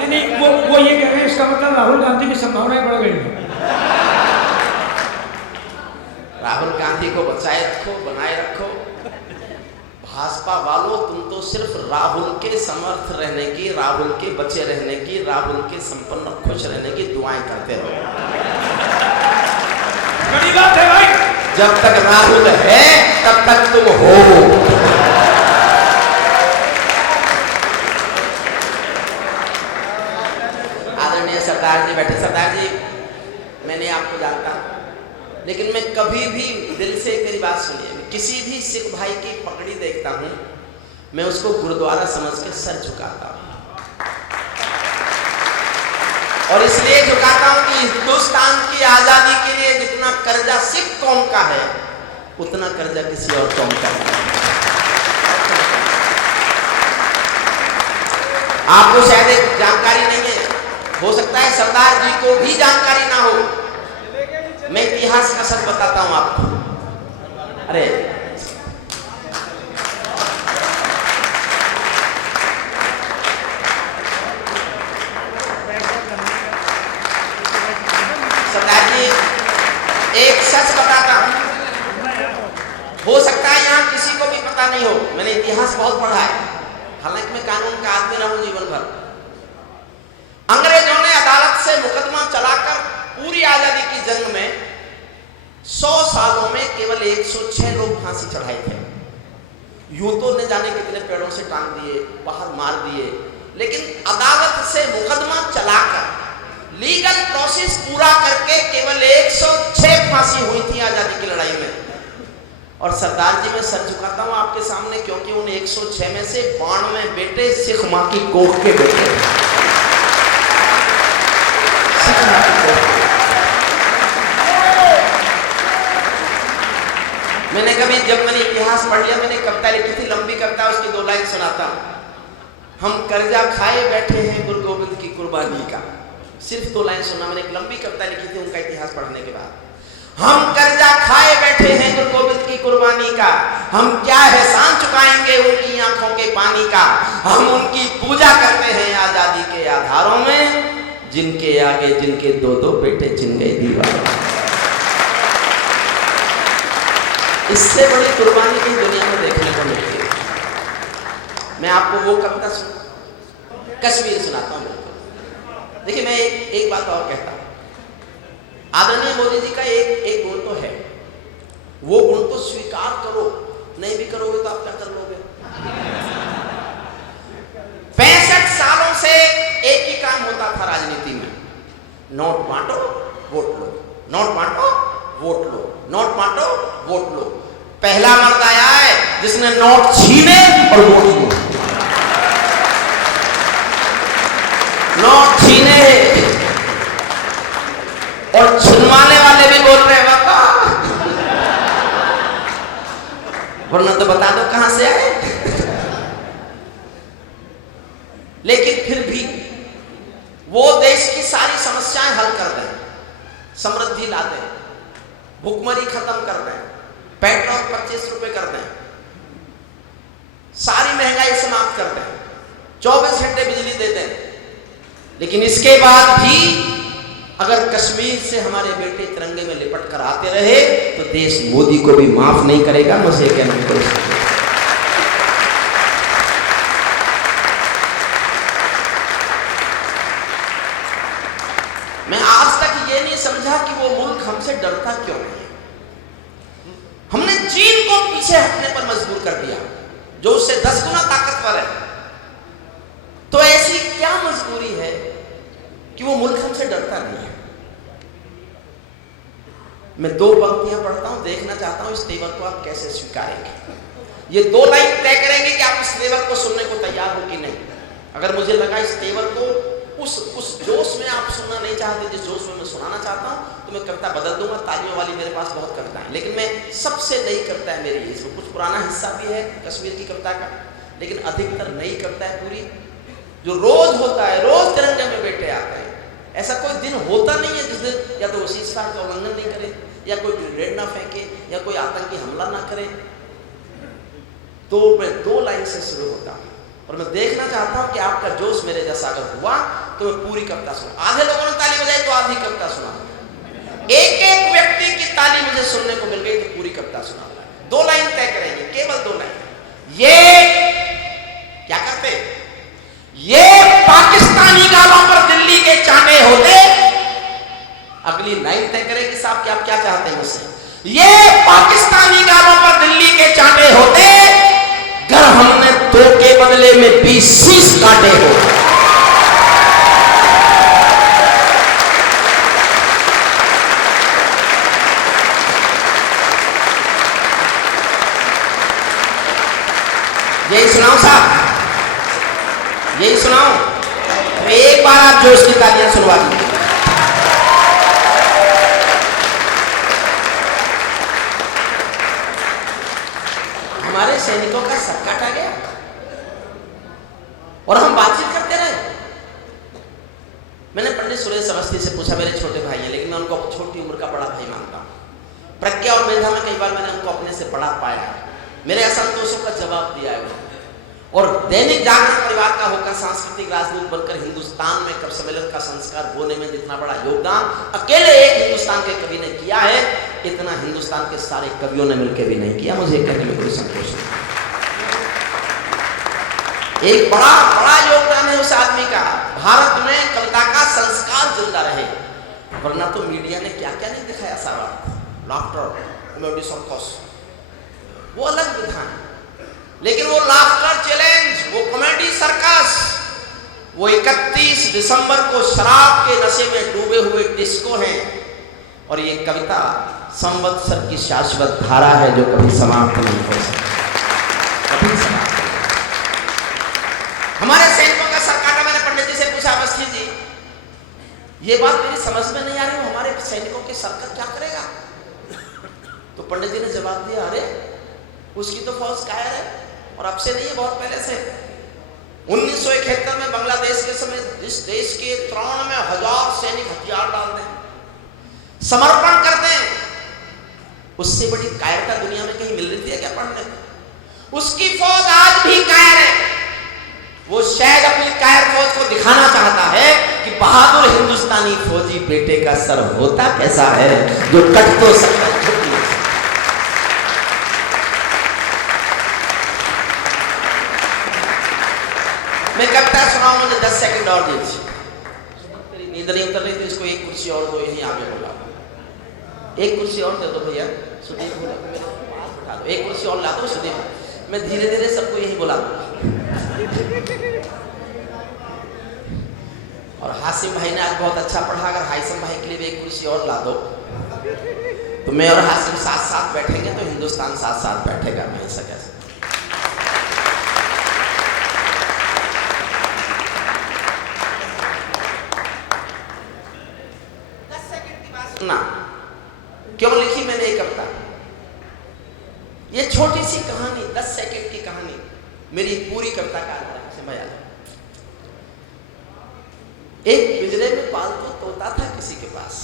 नहीं, वो ये कह रहे हैं, इसका मतलब राहुल गांधी की संभावनाएं बढ़ गई है। राहुल गांधी को बचाए रखो, बनाए रखो। भाजपा वालों, तुम तो सिर्फ राहुल के समर्थ रहने की, राहुल के बचे रहने की, राहुल के संपन्न खुश रहने की दुआएं करते रहो। बड़ी बात है भाई, जब तक राहुल है तब तक तुम हो। आदरणीय सरदार जी बैठे। सरदार जी, मैंने आपको जानता, लेकिन मैं कभी भी दिल से मेरी बात सुनिए, किसी भी सिख भाई की पगड़ी देखता हूं, मैं उसको गुरुद्वारा समझ के सर झुकाता हूं। और इसलिए झुकाता हूं कि हिंदुस्तान की आजादी के लिए जितना कर्जा सिख कौम का है उतना कर्जा किसी और कौम का नहीं। आपको शायद एक जानकारी नहीं है, हो सकता है सरदार जी को भी जानकारी ना हो। मैं इतिहास का सच बताता हूं आपको। अरे सरदार जी, एक सच बताता हूं, हो सकता है यहां किसी को भी पता नहीं हो, मैंने इतिहास बहुत पढ़ा है, हालांकि मैं कानून का आदमी रहा हूं जीवन भर। अंग्रेजों ने अदालत से मुकदमा चलाकर पूरी आजादी की जंग में 100 सालों में केवल 106 लोग फांसी चढ़ाए थे। यूं तो न जाने कितने पेड़ों से टांग दिए, बाहर मार दिए, लेकिन अदालत से मुकदमा चलाकर लीगल प्रोसेस पूरा करके केवल 106 फांसी हुई थी आजादी की लड़ाई में। और सरदार जी, मैं सर झुकाता हूं आपके सामने, क्योंकि उन 106 में से 92 बेटे सिख मां की कोख के बेटे। मैंने कभी, जब मैंने इतिहास पढ़ लिया, मैंने कविता लिखी थी, लंबी कविता, उसकी 2 लाइन सुनाता हूं। हम कर्जा खाए बैठे हैं गुरु गोविंद की कुर्बानी का। सिर्फ 2 लाइन सुना, मैंने एक लंबी कविता लिखी थी उनका इतिहास पढ़ने के बाद। हम कर्जा खाए बैठे हैं गुरु गोविंद की कुर्बानी का, हम क्या एहसान चुकाएंगे उनकी आंखों के पानी का। हम उनकी पूजा करते हैं आजादी के आधारों में, जिनके आगे जिनके 2-2 बेटे चिन गए दीवारों। इससे बड़ी कुर्बानी की दुनिया में देखने को मिलती है। मैं आपको वो कविता कश्मीर सुनाता हूँ। बिल्कुल देखिए, मैं एक बात और कहता हूँ। आदरणीय मोदी जी का एक गुण तो है, वो गुण तो स्वीकार करो, नहीं भी करोगे तो आप क्या कर लोगे। 65 सालों से एक ही काम होता था राजनीति में, नोट बांटो वोट लो, नोट बांटो वोट लो, नोट बांटो वोट लो। पहला मर्द आया है जिसने नोट छीने और वोट लो। नोट छीने और छिनवाने वाले भी बोल रहे हैं बाबा, वरना तो बता दो कहां से आए। लेकिन फिर भी वो देश की सारी समस्याएं हल कर दें, समृद्धि ला दें, भुखमरी खत्म कर दें, पेट्रोल 25 रुपए कर दें, सारी महंगाई समाप्त कर दें, 24 घंटे बिजली दे दें। लेकिन इसके बाद भी अगर कश्मीर से हमारे बेटे तिरंगे में लिपट कर आते रहे तो देश मोदी को भी माफ नहीं करेगा। मुझे क्या नहीं कर सकते। मैं आज तक ये नहीं समझा कि वो मुल्क हमसे डरता क्यों नहीं। हमने चीन को पीछे हटने पर मजबूर कर दिया, जो उससे 10 गुना ताकतवर है। तो ऐसी क्या मजबूरी है कि वो मुल्क हमसे डरता नहीं है। मैं 2 पंक्तियां पढ़ता हूं, देखना चाहता हूं इस तेवर को आप कैसे स्वीकारेंगे। ये 2 लाइन तय करेंगे कि आप इस तेवर को सुनने को तैयार हो कि नहीं। अगर मुझे लगा इस तेवर को उस जोश में आप सुनना नहीं चाहते जिस जोश में मैं सुनाना चाहता हूं, तो मैं कविता बदल दूंगा। तालियों वाली मेरे पास बहुत कविता है, लेकिन मैं सबसे नई कविता है मेरी। इसमें कुछ पुराना हिस्सा भी है कश्मीर की कविता का, लेकिन अधिकतर नई कविता है पूरी, जो रोज होता है। रोज तिरंगे में बेटे आते हैं। ऐसा कोई दिन होता नहीं है जिस दिन या तो वो सीज़फायर का उल्लंघन नहीं करे, या कोई ग्रेनेड ना फेंके, या कोई आतंकी हमला ना करे। तो मैं 2 लाइन से शुरू होता हूं और मैं देखना चाहता हूं कि आपका जोश मेरे जैसा अगर हुआ तो मैं पूरी कविता सुना। आधे लोगों ने ताली बजाई तो आधी कविता सुना, एक व्यक्ति की ताली मुझे सुनने को मिल गई तो पूरी कविता सुना। 2 लाइन तय करेंगे, केवल 2 लाइन। ये क्या करते, ये पाकिस्तानी गालों पर दिल्ली के चांटे होते। अगली लाइन तय करेगी साहब कि आप क्या चाहते हैं मुझसे। ये पाकिस्तानी गालों पर दिल्ली के चांटे होते, घर हमने 2 के बदले में 20 शीश काटे हो। यही सुनाओ साहब, यही सुनाओ। तो एक बार आप जोश की तालियां सुनवा दीजिए। सैनिकों का सर काटा गया और हम बातचीत करते रहे। मैंने पंडित सुरेश अवस्थी से पूछा, मेरे छोटे भाई हैं लेकिन मैं उनको छोटी उम्र का बड़ा भाई मानता हूँ। प्रज्ञा और मेधा में कई बार मैंने उनको अपने से बड़ा पाया है, मेरे असंतोषों का जवाब दिया है वो। और दैनिक जागरण परिवार का होकर सांस्कृतिक राजदूत बनकर हिंदुस्तान में कवि सम्मेलन का संस्कार बोने में जितना बड़ा योगदान अकेले एक हिंदुस्तान के कवि ने किया है, इतना हिंदुस्तान के सारे कवियों ने मिलकर भी नहीं किया। मुझे कहने में कोई संतोष नहीं। एक बड़ा बड़ा योगदान है उस आदमी का, भारत में कविता का संस्कार जिंदा रहे। वरना तो मीडिया ने क्या क्या नहीं दिखाया सारा, लाफ्टर, कॉमेडी सर्कस, वो अलग विधान, लेकिन वो लाफ्टर चैलेंज, वो कॉमेडी सर्कस, वो 31 दिसंबर को शराब के नशे में डूबे हुए डिस्को हैं, और ये कविता संवत्सर की शाश्वत धारा है जो कभी समाप्त नहीं हो सकती, कभी समाप्त। हमारे सैनिकों का सर काटा। मैंने पंडित जी से पूछा, अवस्थी जी ये बात मेरी समझ में नहीं आ रही, वो हमारे सैनिकों के सर का क्या करेगा? तो पंडित जी ने जवाब दिया, अरे उसकी तो फौज कायर है और अब से नहीं है, बहुत पहले से। 1971 में बांग्लादेश के समय जिस देश के 93,000 सैनिक हथियार डाल दें, समर्पण कर दें, उससे बड़ी कायरता दुनिया में कहीं मिल रही थी क्या पढ़ने? उसकी फौज आज भी कायर है। वो शायद अपनी कायर फौज को दिखाना चाहता है कि बहादुर हिंदुस्तानी फौजी बेटे का सर होता कैसा है, जो कट तो सकता है। मैं कविता सुनाऊं, मुझे 10 सेकंड और दीजिए। मेरी नींद नहीं उतर रही थी, इसको एक कुर्सी और दो, यहीं आगे बोला, एक कुर्सी और दे दो भैया, सुदीप बोला बैठा दो, एक कुर्सी और ला दो सुदीप। मैं धीरे धीरे सबको यही बोला। और हासिम भाई ने आज बहुत अच्छा पढ़ा, अगर हासिम भाई के लिए भी एक कुर्सी और ला दो तो मैं और हासिम साथ साथ बैठेंगे तो हिंदुस्तान साथ साथ बैठेगा। मैं ऐसा कैसे? ना क्यों लिखी मैंने ये कविता? ये छोटी सी कहानी, 10 सेकंड की कहानी मेरी पूरी कविता का आधार है। एक पिंजरे में पालतू तोता था किसी के पास।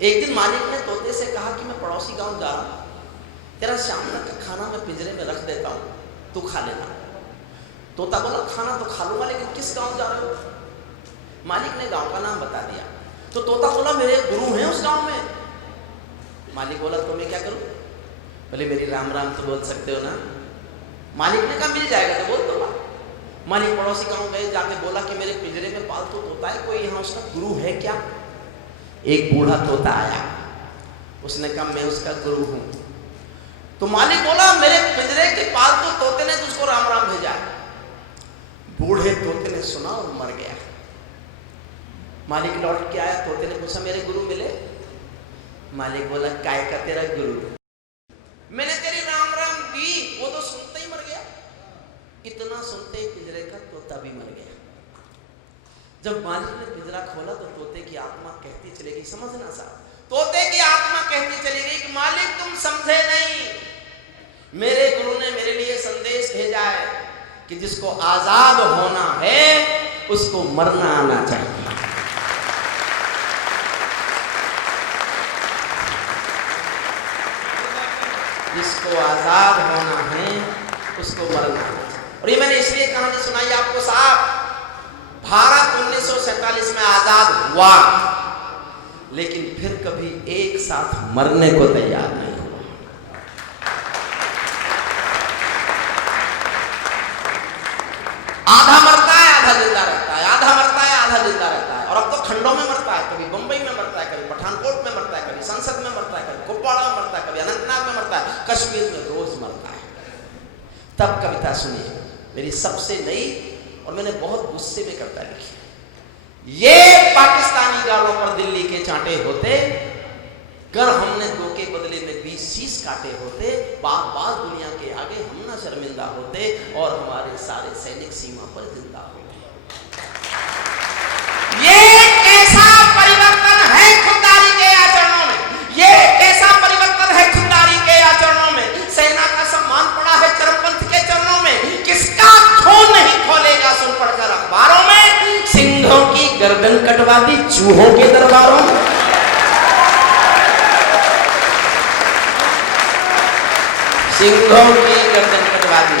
एक दिन मालिक ने तोते से कहा कि मैं पड़ोसी गांव जा रहा हूं, तेरा शाम तक का खाना मैं पिंजरे में रख देता हूं, तू खा लेना। तोता बोला, खाना तो खा लूंगा लेकिन किस गांव जा रहे हो? मालिक ने गांव का नाम बता दिया। तो तोता बोला, मेरे गुरु हैं उस गांव में। मालिक बोला, तो मैं क्या करूं? बोले, मेरी राम राम तो बोल सकते हो ना? मालिक ने कहा, मिल जाएगा तो बोल दो। मालिक पड़ोसी गांव गए, जाके बोला कि मेरे पिंजरे में पालतू तोता है, कोई यहाँ उसका गुरु है क्या? एक बूढ़ा तोता आया, उसने कहा मैं उसका गुरु हूं। तो मालिक बोला, मेरे पिंजरे के पालतू तोते ने तुझको राम राम भेजा। बूढ़े तोते ने सुना और मर गया। मालिक लौट के आया, तोते ने पूछा, मेरे गुरु मिले? मालिक बोला, काय का तेरा गुरु? मैंने तेरी राम राम दी, वो तो सुनते ही मर गया। इतना सुनते ही पिंजरे का तोता भी मर गया। जब मालिक ने पिंजरा खोला तो तोते की आत्मा कहती चलेगी, समझना साहब, तोते की आत्मा कहती चली गई कि मालिक तुम समझे नहीं, मेरे गुरु ने मेरे लिए संदेश भेजा है कि जिसको आजाद होना है उसको मरना आना चाहिए। जिसको आजाद होना है उसको मरना आना चाहिए। और ये मैंने इसलिए कहानी सुनाई आपको साहब, भारत 1947 में आजाद हुआ लेकिन फिर कभी एक साथ मरने को तैयार नहीं हुआ। आधा मरता है आधा जिंदा रहता है, आधा मरता है आधा जिंदा रहता है। और अब तो खंडों में मरता है, कभी बंबई में मरता है, कभी पठानकोट में मरता है, कभी संसद में मरता है, कभी कुपवाड़ा में मरता है, कभी अनंतनाग में मरता है, कश्मीर में रोज मरता है। तब कविता सुनिए, मेरी सबसे नई, और मैंने बहुत गुस्से में कविता लिखी। ये पाकिस्तानी गालों पर दिल्ली के चांटे होते, कर हमने दो के बदले में 20 शीश काटे होते, बाग दुनिया के आगे हम ना शर्मिंदा होते और हमारे सारे सैनिक सीमा पर जिंदा होते। ये कैसा परिवर्तन है खुददारी के आचरणों में, ये कैसा परिवर्तन है खुददारी के आचरणों में। सेना का सम्मान पड़ा है चूहों के दरबारों में। सिंहों की गर्दन कटवा दी,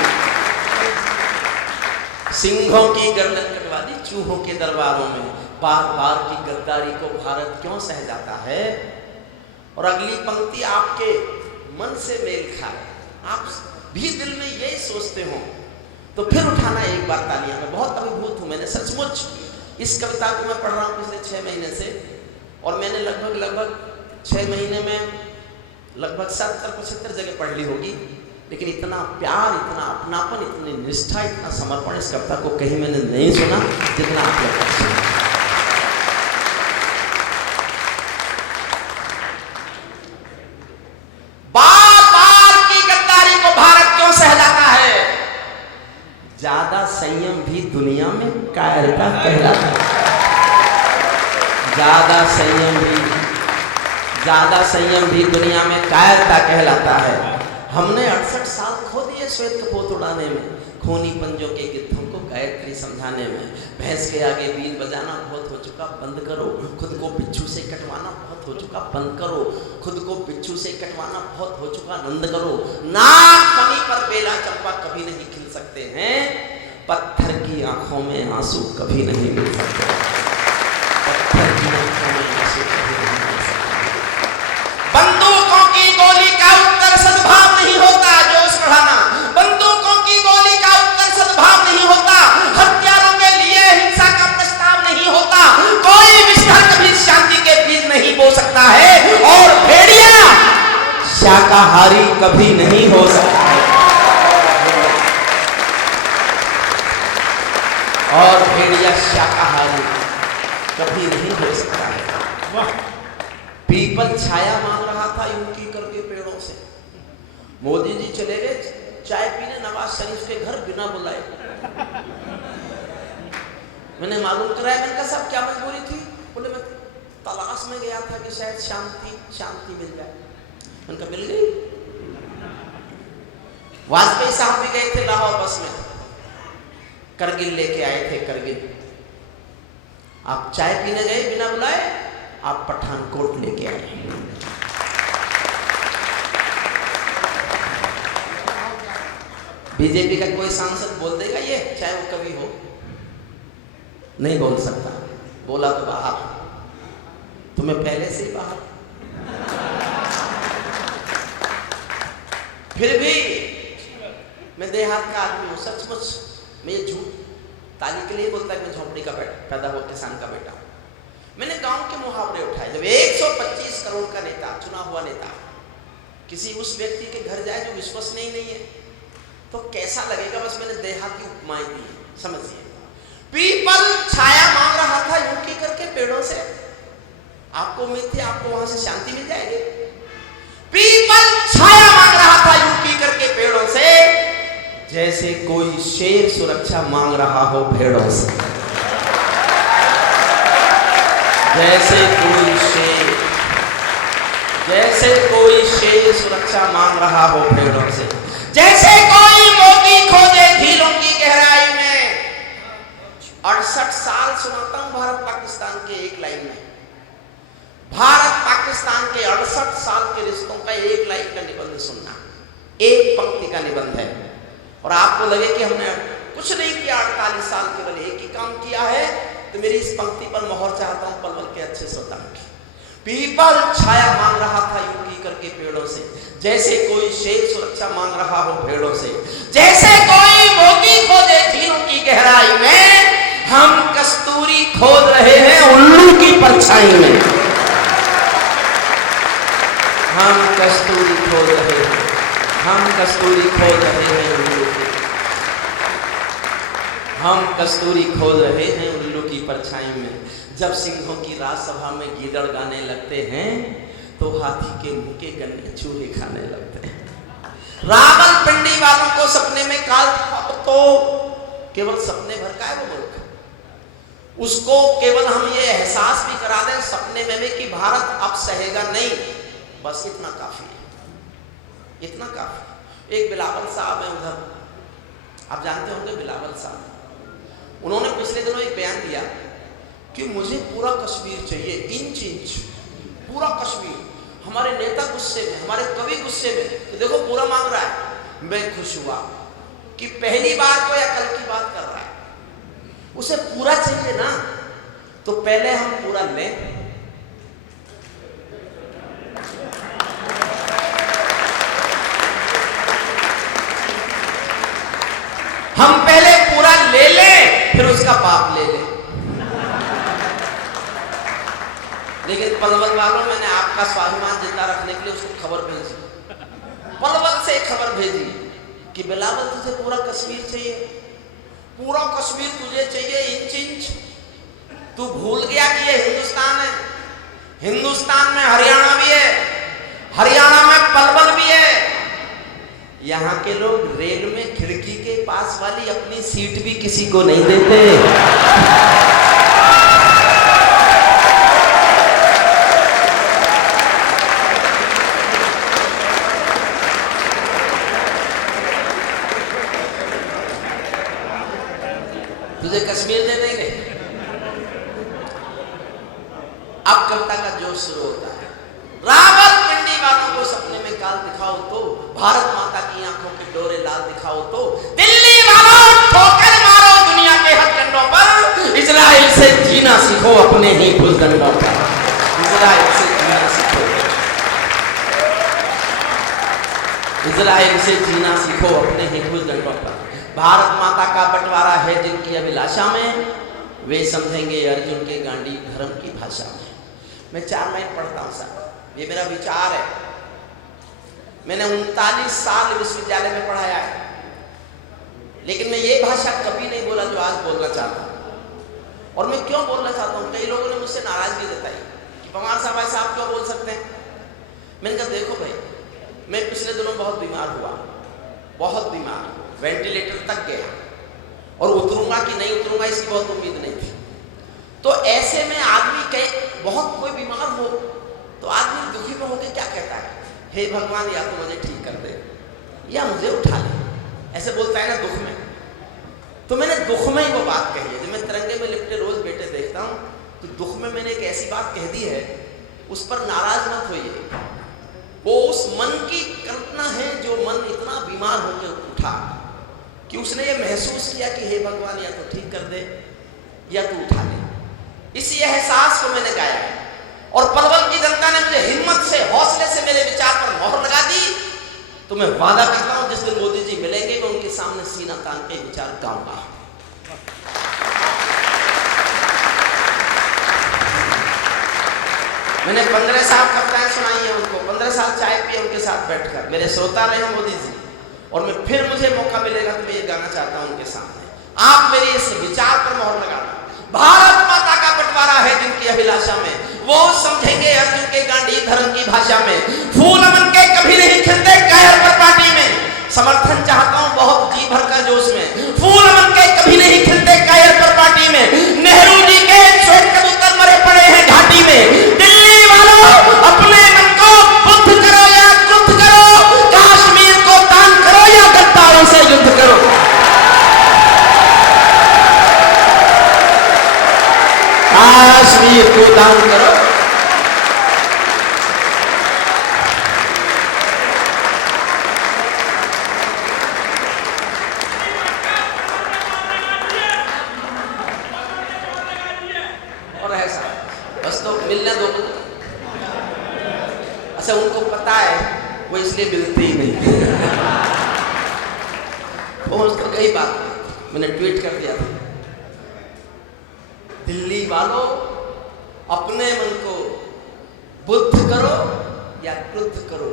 सिंहों की गर्दन कटवा दी चूहों के दरबारों में। बार बार की गद्दारी को भारत क्यों सह जाता है? और अगली पंक्ति आपके मन से मेल खाए, आप भी दिल में यही सोचते हो तो फिर उठाना एक बार तालियां। मैं बहुत अभिभूत हूं, मैंने सचमुच इस कविता को मैं पढ़ रहा हूं पिछले 6 महीने से, और मैंने लगभग 6 महीने में लगभग 70-75 जगह पढ़ ली होगी, लेकिन इतना प्यार, इतना अपनापन, इतनी निष्ठा, इतना समर्पण इस कविता को कहीं मैंने नहीं सुना जितना आप लोग सुना। बार बार की गद्दारी को भारत क्यों सहलाता है? ज्यादा संयम भी दुनिया में कायरता कहलाता है। ज्यादा संयम भी दुनिया में कायरता कहलाता है। हमने 68 साल खो दिए श्वेत कपोत उड़ाने में, खूनी पंजों के गिद्धों को गायत्री समझाने में। भैंस के आगे बीन बजाना बहुत हो चुका, बंद करो। खुद को बिच्छू से कटवाना बहुत हो चुका, बंद करो। खुद को बिच्छू से कटवाना बहुत हो चुका, बंद करो। नाक कमी पर बेला चंपा कभी नहीं खिल सकते हैं, पत्थर की आंखों में आंसू कभी नहीं मिल सकते। पत्थर की आंखों में आंसू कभी नहीं मिल सकते। बंदूकों की गोली का उत्तर सद्भाव नहीं होता, जोश बढ़ाना। बंदूकों की गोली का उत्तर सद्भाव नहीं होता, हथियारों के लिए हिंसा का प्रस्ताव नहीं होता। कोई विस्तार कभी शांति के बीज नहीं बो सकता है, और भेड़िया शाकाहारी कभी नहीं हो सकता है, और भेड़िया शाकाहारी कभी नहीं हो सकता है। पीपल छाया मांग रहा था यूं करके पेड़ों से। मोदी जी चले गए चाय पीने नवाज शरीफ के घर बिना बुलाए। मैंने मालूम कराया, मैंने कहा साहब क्या मजबूरी थी? बोले मैं तलाश में गया था कि शायद शांति मिल जाए। मैंने कहा मिल गई। वाजपेयी साहब भी गए थे लाहौर बस में, करगिल लेके आए थे करगिल। आप चाय पीने गए बिना बुलाए, आप पठानकोट लेके आए। बीजेपी का कोई सांसद बोल देगा ये, चाहे वो कभी हो? नहीं बोल सकता। बोला तो बाहर, तुम्हें पहले से ही बाहर। फिर भी मैं देहात का आदमी हूं, सचमुच मैं ये झूठ ताली के लिए बोलता कि मैं झोंपड़ी का पैदा हुआ किसान का बेटा हूं। मैंने गांव के मुहावरे उठाए। जब 125 करोड़ का नेता, चुना हुआ नेता, किसी उस व्यक्ति के घर जाए जो विश्वसनीय नहीं है तो कैसा लगेगा, बस मैंने देहाती उपमाएं दी, समझिए। पीपल छाया मांग रहा था यूं करके पेड़ों से। आपको उम्मीद थी आपको वहां से शांति मिल जाएगी? पीपल छाया मांग रहा था यूं करके पेड़ों से, जैसे कोई शेर सुरक्षा मांग रहा हो भेड़ों से। जैसे कोई शेर सुरक्षा मांग रहा हो भेड़ों से। जैसे कोई मोती खोजे झीलों की गहराई में। 68 साल सुनाता हूं भारत पाकिस्तान के एक लाइन में। भारत पाकिस्तान के 68 साल के रिश्तों का एक लाइन का निबंध सुनना, एक पंक्ति का निबंध है, और आपको लगे कि हमने कुछ नहीं किया, 48 साल केवल एक ही काम किया है, तो मेरी इस पंक्ति पर मोहर चाहता हूं पलवल के अच्छे श्रोताओं की। पीपल छाया मांग रहा था यूं करके पेड़ों से, जैसे कोई शेर सुरक्षा मांग रहा हो भेड़ों से। जैसे कोई मोती खोजे झीलों की गहराई में, हम कस्तूरी खोद रहे हैं उल्लू की परछाई में। हम कस्तूरी खोद रहे हैं उल्लू की परछाई में। जब सिंहों की राजसभा में गीदड़ गाने लगते हैं तो हाथी के मुंह के गन्ने चूहे खाने लगते हैं। रावलपिंडी वालों को सपने में काल तो केवल सपने भर का है वो मुल्क, उसको केवल हम ये एहसास भी करा दें सपने में कि भारत अब सहेगा नहीं, बस इतना काफी है, इतना काफी। एक बिलावल साहब है उधर, आप जानते होंगे बिलावल साहब, उन्होंने पिछले दिनों एक बयान दिया कि मुझे पूरा कश्मीर चाहिए, इंच इंच पूरा कश्मीर। हमारे नेता गुस्से में, हमारे कवि गुस्से में, तो देखो पूरा मांग रहा है। मैं खुश हुआ कि पहली बार को या कल की बात कर रहा है, उसे पूरा चाहिए ना, तो पहले हम पूरा लें। हम पहले पूरा ले लें, फिर उसका बाप ले लें। लेकिन पलवल वालों, मैंने आपका स्वाभिमान जिंदा रखने के लिए उसको खबर भेजी, पलवल से खबर भेजी कि बिलावल तुझे पूरा कश्मीर चाहिए, पूरा कश्मीर तुझे चाहिए इंच इंच। तू भूल गया कि ये हिंदुस्तान है, हिंदुस्तान में हरियाणा भी है, हरियाणा में पलवल भी है। यहाँ के लोग रेल में खिड़की के पास वाली अपनी सीट भी किसी को नहीं देते। तुझे कश्मीर दे देंगे। अब कविता का जोश शुरू होता है। रावलपिंडी वालों को सपने में काल दिखाओ तो, भारत माता की आंखों के डोरे लाल दिखाओ तो, दिल्ली वालों ठोकर मारो दुनिया के हथकंडों पर, इजराइल से जीना सीखो अपने ही भूखंडों पर, इजराइल से जीना सीखो, इजराइल से जीना सीखो अपने ही भूखंडों पर। भारत माता का बंटवारा है जिनकी अभिलाषा में, वे समझेंगे अर्जुन के गांडी धर्म की भाषा में। मैं 4 लाइन पढ़ता हूं साहब, ये मेरा विचार है। मैंने 39 साल विश्वविद्यालय में पढ़ाया है, लेकिन मैं ये भाषा कभी नहीं बोला जो आज बोलना चाहता हूं। और मैं क्यों बोलना चाहता हूं, कई लोगों ने मुझसे नाराजगी जताई कि पवार साहब ऐसा आप क्यों बोल सकते हैं। मैंने कहा देखो भाई, मैं पिछले दिनों बहुत बीमार हुआ, बहुत बीमार, वेंटिलेटर तक गया, और उतरूंगा कि नहीं उतरूंगा इसकी बहुत उम्मीद नहीं थी। तो ऐसे में आदमी बहुत कोई बीमार हो तो आदमी दुखी में होकर क्या कहता है, हे भगवान या तो मुझे ठीक कर दे या मुझे उठा ले, ऐसे बोलता है ना दुख में। तो मैंने दुख में ही वो बात कही है। जब मैं तिरंगे में लिपटे रोज बेटे देखता हूँ, तो दुख में मैंने एक ऐसी बात कह दी है, उस पर नाराज मत होइए। वो उस मन की कल्पना है जो मन इतना बीमार होकर उठा कि उसने ये महसूस किया कि हे भगवान या तो ठीक कर दे या तो उठा ले। इसी एहसास को मैंने गाया है, और पलवल की जनता ने मुझे हिम्मत से, हौसले से मेरे विचार पर मोहर लगा दी। तो मैं वादा करता हूं जिस दिन मोदी जी मिलेंगे, मैं उनके सामने सीना तान के विचार गाऊंगा। मैंने 15 साल कविताएं सुनाई है उनको, 15 साल चाय पिए उनके साथ बैठकर, मेरे श्रोता रहे हैं मोदी जी। और मैं फिर मुझे मौका मिलेगा तो मैं ये गाना चाहता हूं उनके सामने, आप मेरे इस विचार पर मोहर लगाना। भारत माता का बंटवारा है जिनकी अभिलाषा में, वो समझेंगे अर्जुन के गांधी धर्म की भाषा में। फूल अमन के कभी नहीं खिलते कायर पर पार्टी में, समर्थन चाहता हूं बहुत जी भर का जोश में। फूल अमन के कभी नहीं खिलते कायर पर पार्टी में, नेहरू जी के श्वेत कबूतर मरे पड़े हैं घाटी में। दिल्ली वालों अपने मन को बुद्ध करो या क्रुद्ध करो, कश्मीर को दान करो या गद्दारों से युद्ध करो। कश्मीर को दान करो। और ऐसा बस तो मिलने दो। अच्छा उनको पता है, वो इसलिए मिलते ही नहीं। पहुंच तो गई बात, मैंने ट्वीट कर दिया था, दिल्ली वालों अपने मन को बुद्ध करो या क्रुद्ध करो,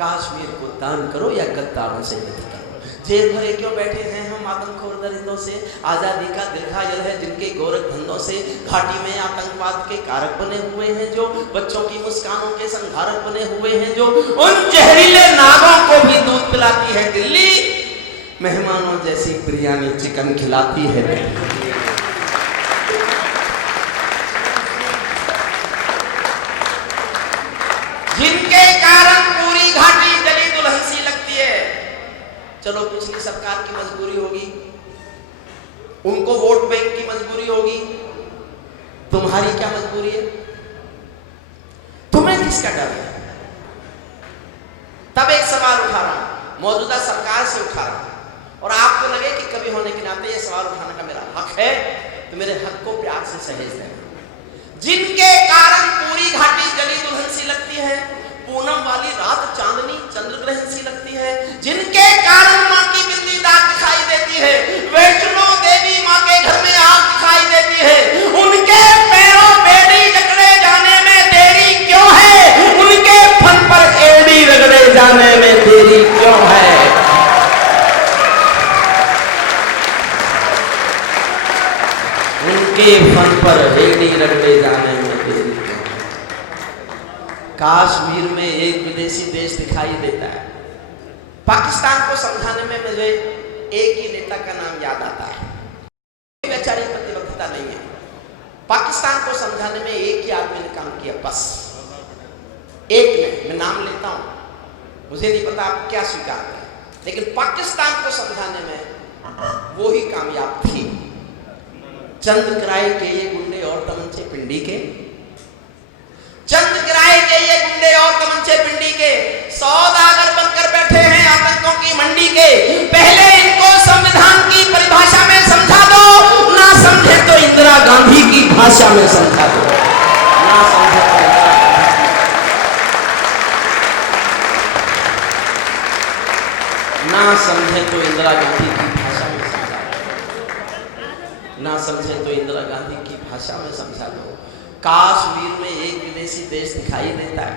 कश्मीर को दान करो या गद्दारों से युद्ध करो। जेल भरे क्यों बैठे हैं हम आदमखोर दरिंदों से, आजादी का दिल घायल है जिनके गोरख धंधों से। घाटी में आतंकवाद के कारक बने हुए हैं जो, बच्चों की मुस्कानों के संहारक बने हुए हैं जो, उन जहरीले नागों को भी दूध पिलाती है दिल्ली, मेहमानों जैसी बिरयानी चिकन खिलाती है दिल्ली। जिनके कारण पूरी घाटी जली दुल्हन सी लगती है। चलो पिछली सरकार की मजबूरी होगी, उनको वोट बैंक की मजबूरी होगी, तुम्हारी क्या मजबूरी है? तुम्हें किसका डर है? तब एक सवाल उठा रहा हूं, मौजूदा सरकार से उठा रहा हूं, और आपको लगे कि कभी होने के नाते यह सवाल उठाने का मेरा हक है, तो मेरे हक को प्यार से सहेज देना। जिनके कारण पूरी घाटी जली दुल्हन सी लगती है, पूनम वाली रात चांदनी चंद्र ग्रहण सी लगती है, जिनके कारण माँ की बिंदी दाग दिखाई देती है, वैष्णो देवी माँ के घर में आग दिखाई देती है, उनके पैरों बेड़ी जकड़े जाने में देरी क्यों है? उनके फन पर एड़ी रगड़े जाने में देरी क्यों है? उनके फन पर एड़ी रगड़े जाने में देरी क्यों है? कश्मीर में एक विदेशी देश दिखाई देता है। पाकिस्तान को समझाने में मुझे एक ही नेता का नाम याद आता है, वैचारिक प्रतिबद्धता नहीं है। पाकिस्तान को समझाने में एक ही आदमी ने काम किया, बस एक ने, मैं नाम लेता हूं, मुझे नहीं पता आप क्या स्वीकार करें, लेकिन पाकिस्तान को समझाने में वो ही कामयाब थी। चंद किराए के ये गुंडे और तमंचे पिंडी के, चंद किराए के ये गुंडे और तमंचे पिंडी के, सौदागर बनकर बैठे हैं आतंकों की मंडी के। पहले इनको संविधान की परिभाषा में समझा दो, ना समझे तो इंदिरा गांधी की भाषा में समझा दो, ना समझे तो ना समझे तो इंदिरा गांधी की भाषा में समझा दो, ना समझे तो इंदिरा गांधी की भाषा में समझा दो। कश्मीर में एक विदेशी देश दिखाई देता है।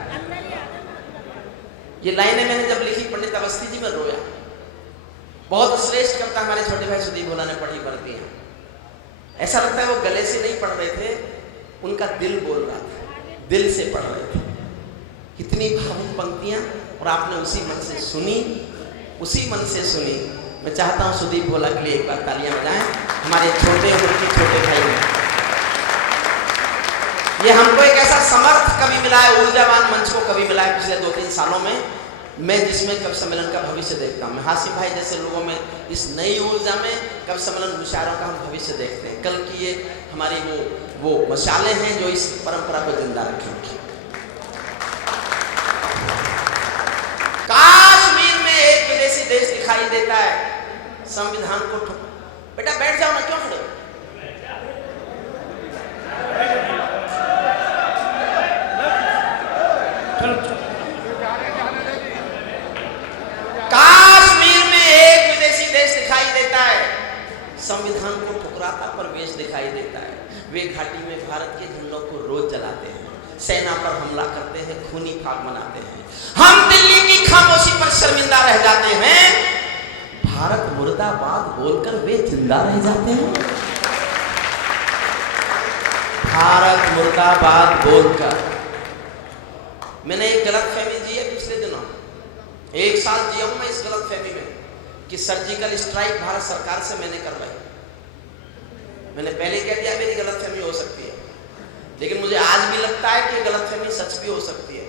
ये लाइनें मैंने जब लिखी पंडित अवस्थी जी में रोया। बहुत श्रेष्ठ कविता हमारे छोटे भाई सुदीप भोला ने पढ़ी पढ़ती है। ऐसा लगता है वो गले से नहीं पढ़ रहे थे, उनका दिल बोल रहा था, दिल से पढ़ रहे थे। कितनी भावुक पंक्तियां, और आपने उसी मन से सुनी, उसी मन से सुनी। मैं चाहता हूं सुदीप भोला के लिए एक बार तालियां बजाएं, हमारे छोटे उम्र के छोटे भाई हैं। ये हमको एक ऐसा समर्थ कवि मिला है, ऊर्जावान मंच को कवि मिला है पिछले 2-3 सालों में, मैं जिसमें कवि सम्मेलन का भविष्य देखता हूँ। मैं हासिफ भाई जैसे लोगों में इस नई ऊर्जा में कवि सम्मेलन मुशायरों का हम भविष्य देखते हैं। कल की ये हमारी वो मशाले हैं जो इस परंपरा को जिंदा रखेंगी। कश्मीर में एक विदेशी देश दिखाई देता है, संविधान को बेटा बैठ जाओ ना, क्यों खड़े? कश्मीर में एक विदेशी देश दिखाई देता है, संविधान को ठुकराता परवेश दिखाई देता है। वे घाटी में भारत के झंडों को रोज जलाते हैं, सेना पर हमला करते हैं, खूनी फाग मनाते हैं। हम दिल्ली की खामोशी पर शर्मिंदा रह जाते हैं, भारत मुर्दाबाद बोलकर वे जिंदा रह जाते हैं। भारत मुर्दाबाद बोलकर। मैंने एक गलतफहमी जी है पिछले दिनों, 1 साल जिया हूं मैं इस गलतफहमी में कि सर्जिकल स्ट्राइक भारत सरकार से मैंने करवाई। मैंने पहले कह दिया मेरी गलतफहमी हो सकती है, लेकिन मुझे आज भी लगता है कि गलतफहमी सच भी हो सकती है।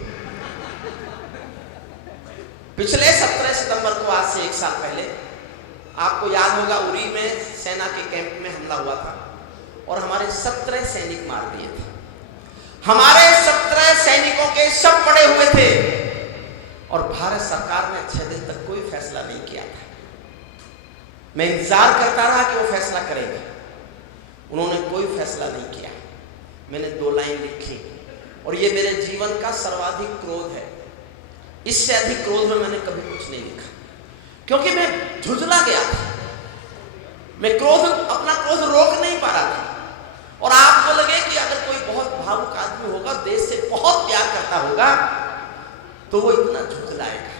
पिछले 17 सितंबर को, आज से 1 साल पहले, आपको याद होगा उरी में सेना के कैंप में हमला हुआ था और हमारे 17 सैनिक मार दिए थे। हमारे 17 सैनिकों के शव पड़े हुए थे और भारत सरकार ने 6 दिन तक कोई फैसला नहीं किया था। मैं इंतजार करता रहा कि वो फैसला करेंगे, उन्होंने कोई फैसला नहीं किया। मैंने 2 लाइन लिखी और ये मेरे जीवन का सर्वाधिक क्रोध है। इससे अधिक क्रोध में मैंने कभी कुछ नहीं लिखा, क्योंकि मैं झुंझला गया था। मैं अपना क्रोध रोक नहीं पा रहा था। और आपको लगे कि अगर कोई बहुत भावुक आदमी होगा, देश से बहुत प्यार करता होगा, तो वो इतना झुंझलाएगा,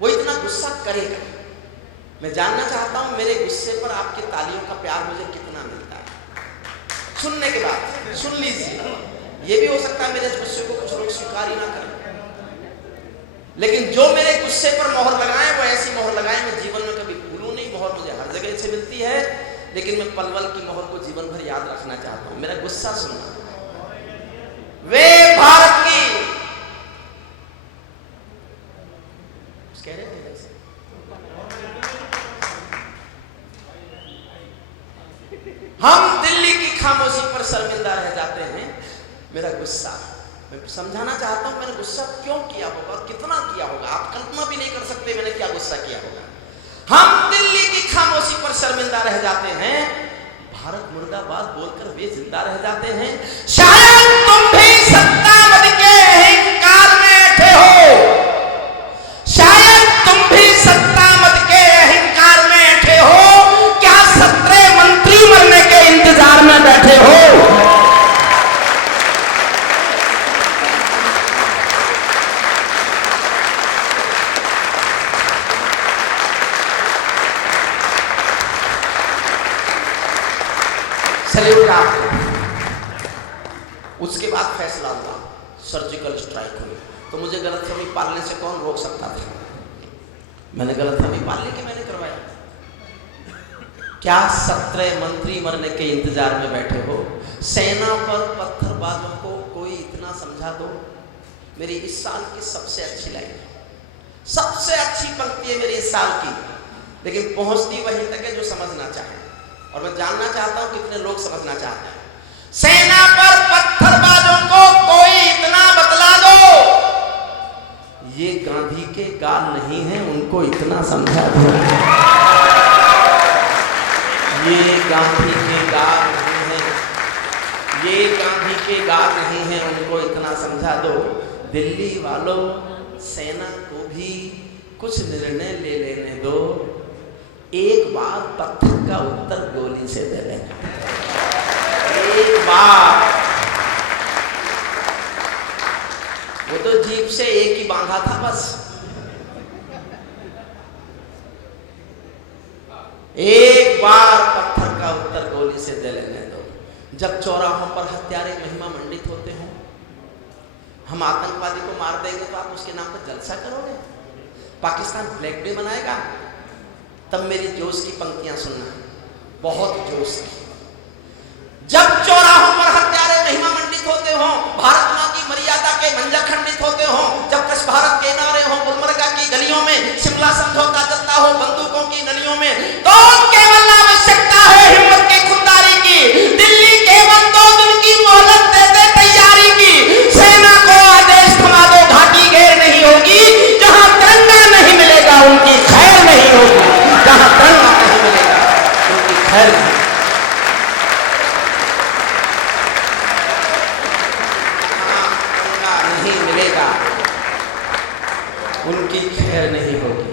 वो इतना गुस्सा करेगा। मैं जानना चाहता हूं मेरे गुस्से पर आपके तालियों का प्यार मुझे कितना मिलता है। सुनने के बाद सुन लीजिए, ये भी हो सकता है मेरे गुस्से को कुछ लोग स्वीकार ही ना करें, लेकिन जो मेरे गुस्से पर मोहर लगाए वो ऐसी मोहर लगाए मैं जीवन में कभी भूलूं नहीं। मोहर मुझे हर जगह से मिलती है, लेकिन मैं पलवल की मोहर को जीवन भर याद रखना चाहता हूं। मेरा गुस्सा सुनना। वे भारत की कह रहे थे हम दिल्ली की खामोशी पर शर्मिंदा रह जाते हैं। मेरा गुस्सा, मैं समझाना चाहता हूं मैंने गुस्सा क्यों किया होगा, कितना किया होगा, आप कल्पना भी नहीं कर सकते मैंने क्या गुस्सा किया होगा। हम दिल्ली की खामोशी पर शर्मिंदा रह जाते हैं, भारत मुर्दाबाद बोलकर वे जिंदा रह जाते हैं। शायद तुम भी सत्तावध के अहंकार में बैठे हो, शायद तुम भी सत्तावध के अहंकार में बैठे हो। क्या 17 मंत्री मरने के इंतजार में बैठे हो? सैल्यूट आपको। उसके बाद फैसला हुआ, सर्जिकल स्ट्राइक हुई। तो मुझे गलतफहमी पालने से कौन रोक सकता था? मैंने गलतफहमी पाल ली कि मैंने करवाया। क्या 17 मंत्री मरने के इंतजार में बैठे हो? सेना पर पत्थरबाजों को कोई इतना समझा दो। मेरी इस साल की सबसे अच्छी लाइन, सबसे अच्छी पंक्ति है मेरी इस साल की, लेकिन पहुंचती वहीं तक है जो समझना चाहे, और मैं जानना चाहता हूं कितने लोग समझना चाहते हैं। सेना पर पत्थरबाजों को कोई इतना बतला दो, ये गांधी के गाल नहीं है, उनको इतना समझा दो। ये गांधी के गाल नहीं है, ये गांधी के गाल नहीं है, उनको इतना समझा दो। दिल्ली वालों, सेना को भी कुछ निर्णय ले लेने दो। एक बार पत्थर का उत्तर गोली से दे लेना, एक बार। वो तो जीप से एक ही बांधा था बस, एक बार पत्थर का उत्तर गोली से दे लेने दो। जब चौराहों पर हत्यारे महिमा मंडित होते हों, हम आतंकवादी को मार देंगे तो आप उसके नाम पर जलसा करोगे? पाकिस्तान ब्लैक डे मनाएगा? तब मेरी जोश की पंक्तियां सुनना, बहुत जोश की। जब चौराहों पर हत्यारे महिमा मंडित होते हों, भारत मां की मर्यादा के मंजा खंडित होते हों, जब कश भारत के नारे हों, गुलमर्गा की गलियों में शिमला समझौता चलता हो बंदूकों की नलियों में, तो केवल आवश्यकता है हिम्मत की, खुददारी की। दिल्ली केवल 2 दिन की मोहलत दे दे तैयारी की। सेना को आदेश थमा दो, घाटी घेर नहीं होगी। जहां तिरंगा नहीं मिलेगा उनकी खैर नहीं होगी, जहां तिरंगा नहीं मिलेगा उनकी खैर नहीं। नहीं मिलेगा उनकी खैर नहीं होगी।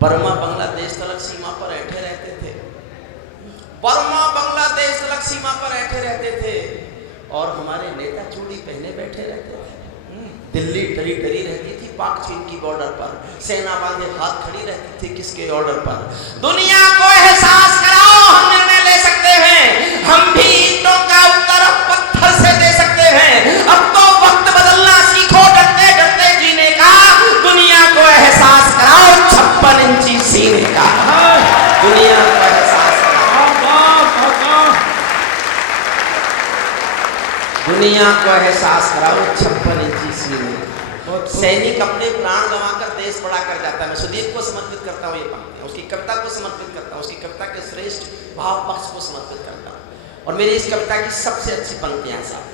बर्मा बांग्लादेश तलक सीमा पर बैठे रहते थे, बर्मा बांग्लादेश तलक सीमा पर बैठे रहते थे, और हमारे नेता चूड़ी पहने बैठे रहते थे। दिल्ली डरी डरी रहती थी पाक चीन की बॉर्डर पर, सेना बांधे हाथ खड़ी रहती थी किसके ऑर्डर पर? दुनिया को एहसास कराओ हम निर्णय ले सकते हैं, हम भी ईंटों का उत्तर पत्थर से दे सकते हैं। अब तो वक्त बदलना सीखो, डरते डरते जीने का। दुनिया को एहसास कराओ 56 इंची सीने का, दुनिया को एहसास कराओ, दुनिया को एहसास कराओ 56 इंची सीने। सैनिक अपने प्राण गंवाकर देश बड़ा कर जाता है। मैं सुदीप को समर्पित करता हूँ ये पंक्तियां, उसकी कविता को समर्पित करता हूँ, उसकी कविता के श्रेष्ठ भाव पक्ष को समर्पित करता हूँ। और मेरी इस कविता की सबसे अच्छी पंक्तियां साहब,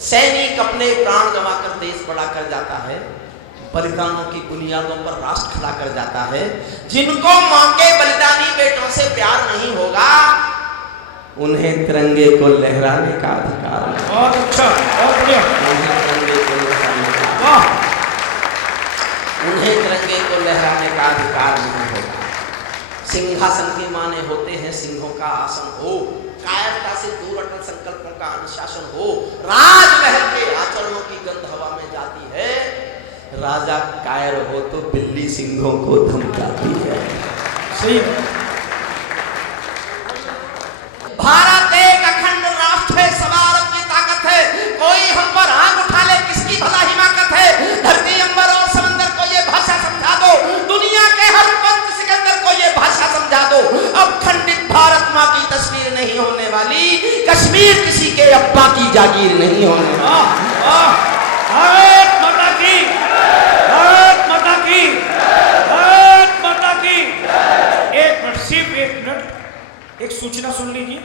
सैनिक अपने प्राण गंवाकर देश बड़ा कर जाता है, बलिदानों की बुनियादों पर राष्ट्र खड़ा कर जाता है। जिनको मां के बलिदानी बेटों से प्यार नहीं होगा, उन्हें तिरंगे को लहराने का अधिकार है। बहुत अच्छा, बहुत बढ़िया। उन्हें तिरंगे को लहराने का, उन्हें तिरंगे को लहराने का अधिकार नहीं होगा। सिंहासन के माने होते हैं सिंहों का आसन हो, कायरता से दूर अटल संकल्पों का अनुशासन हो। राजमहल के आचरणों की गंध हवा में जाती है, राजा कायर हो तो बिल्ली सिंहों को धमकाती है। सही। भारत एक अखंड राष्ट्र है, सवारत की ताकत है। कोई हम पर आंख उठा ले किसकी भला हिमाकत है। धरती अंबर और समंदर को ये भाषा समझा दो, दुनिया के हर पंत सिकंदर को ये भाषा समझा दो। अब खंडित भारत माँ की तस्वीर नहीं होने वाली, कश्मीर किसी के अब्बा की जागीर नहीं होने वाली। भारत माता की, भारत माता की, भारत माता की। एक मिनट, सिर्फ एक मिनट, एक सूचना सुन लीजिए।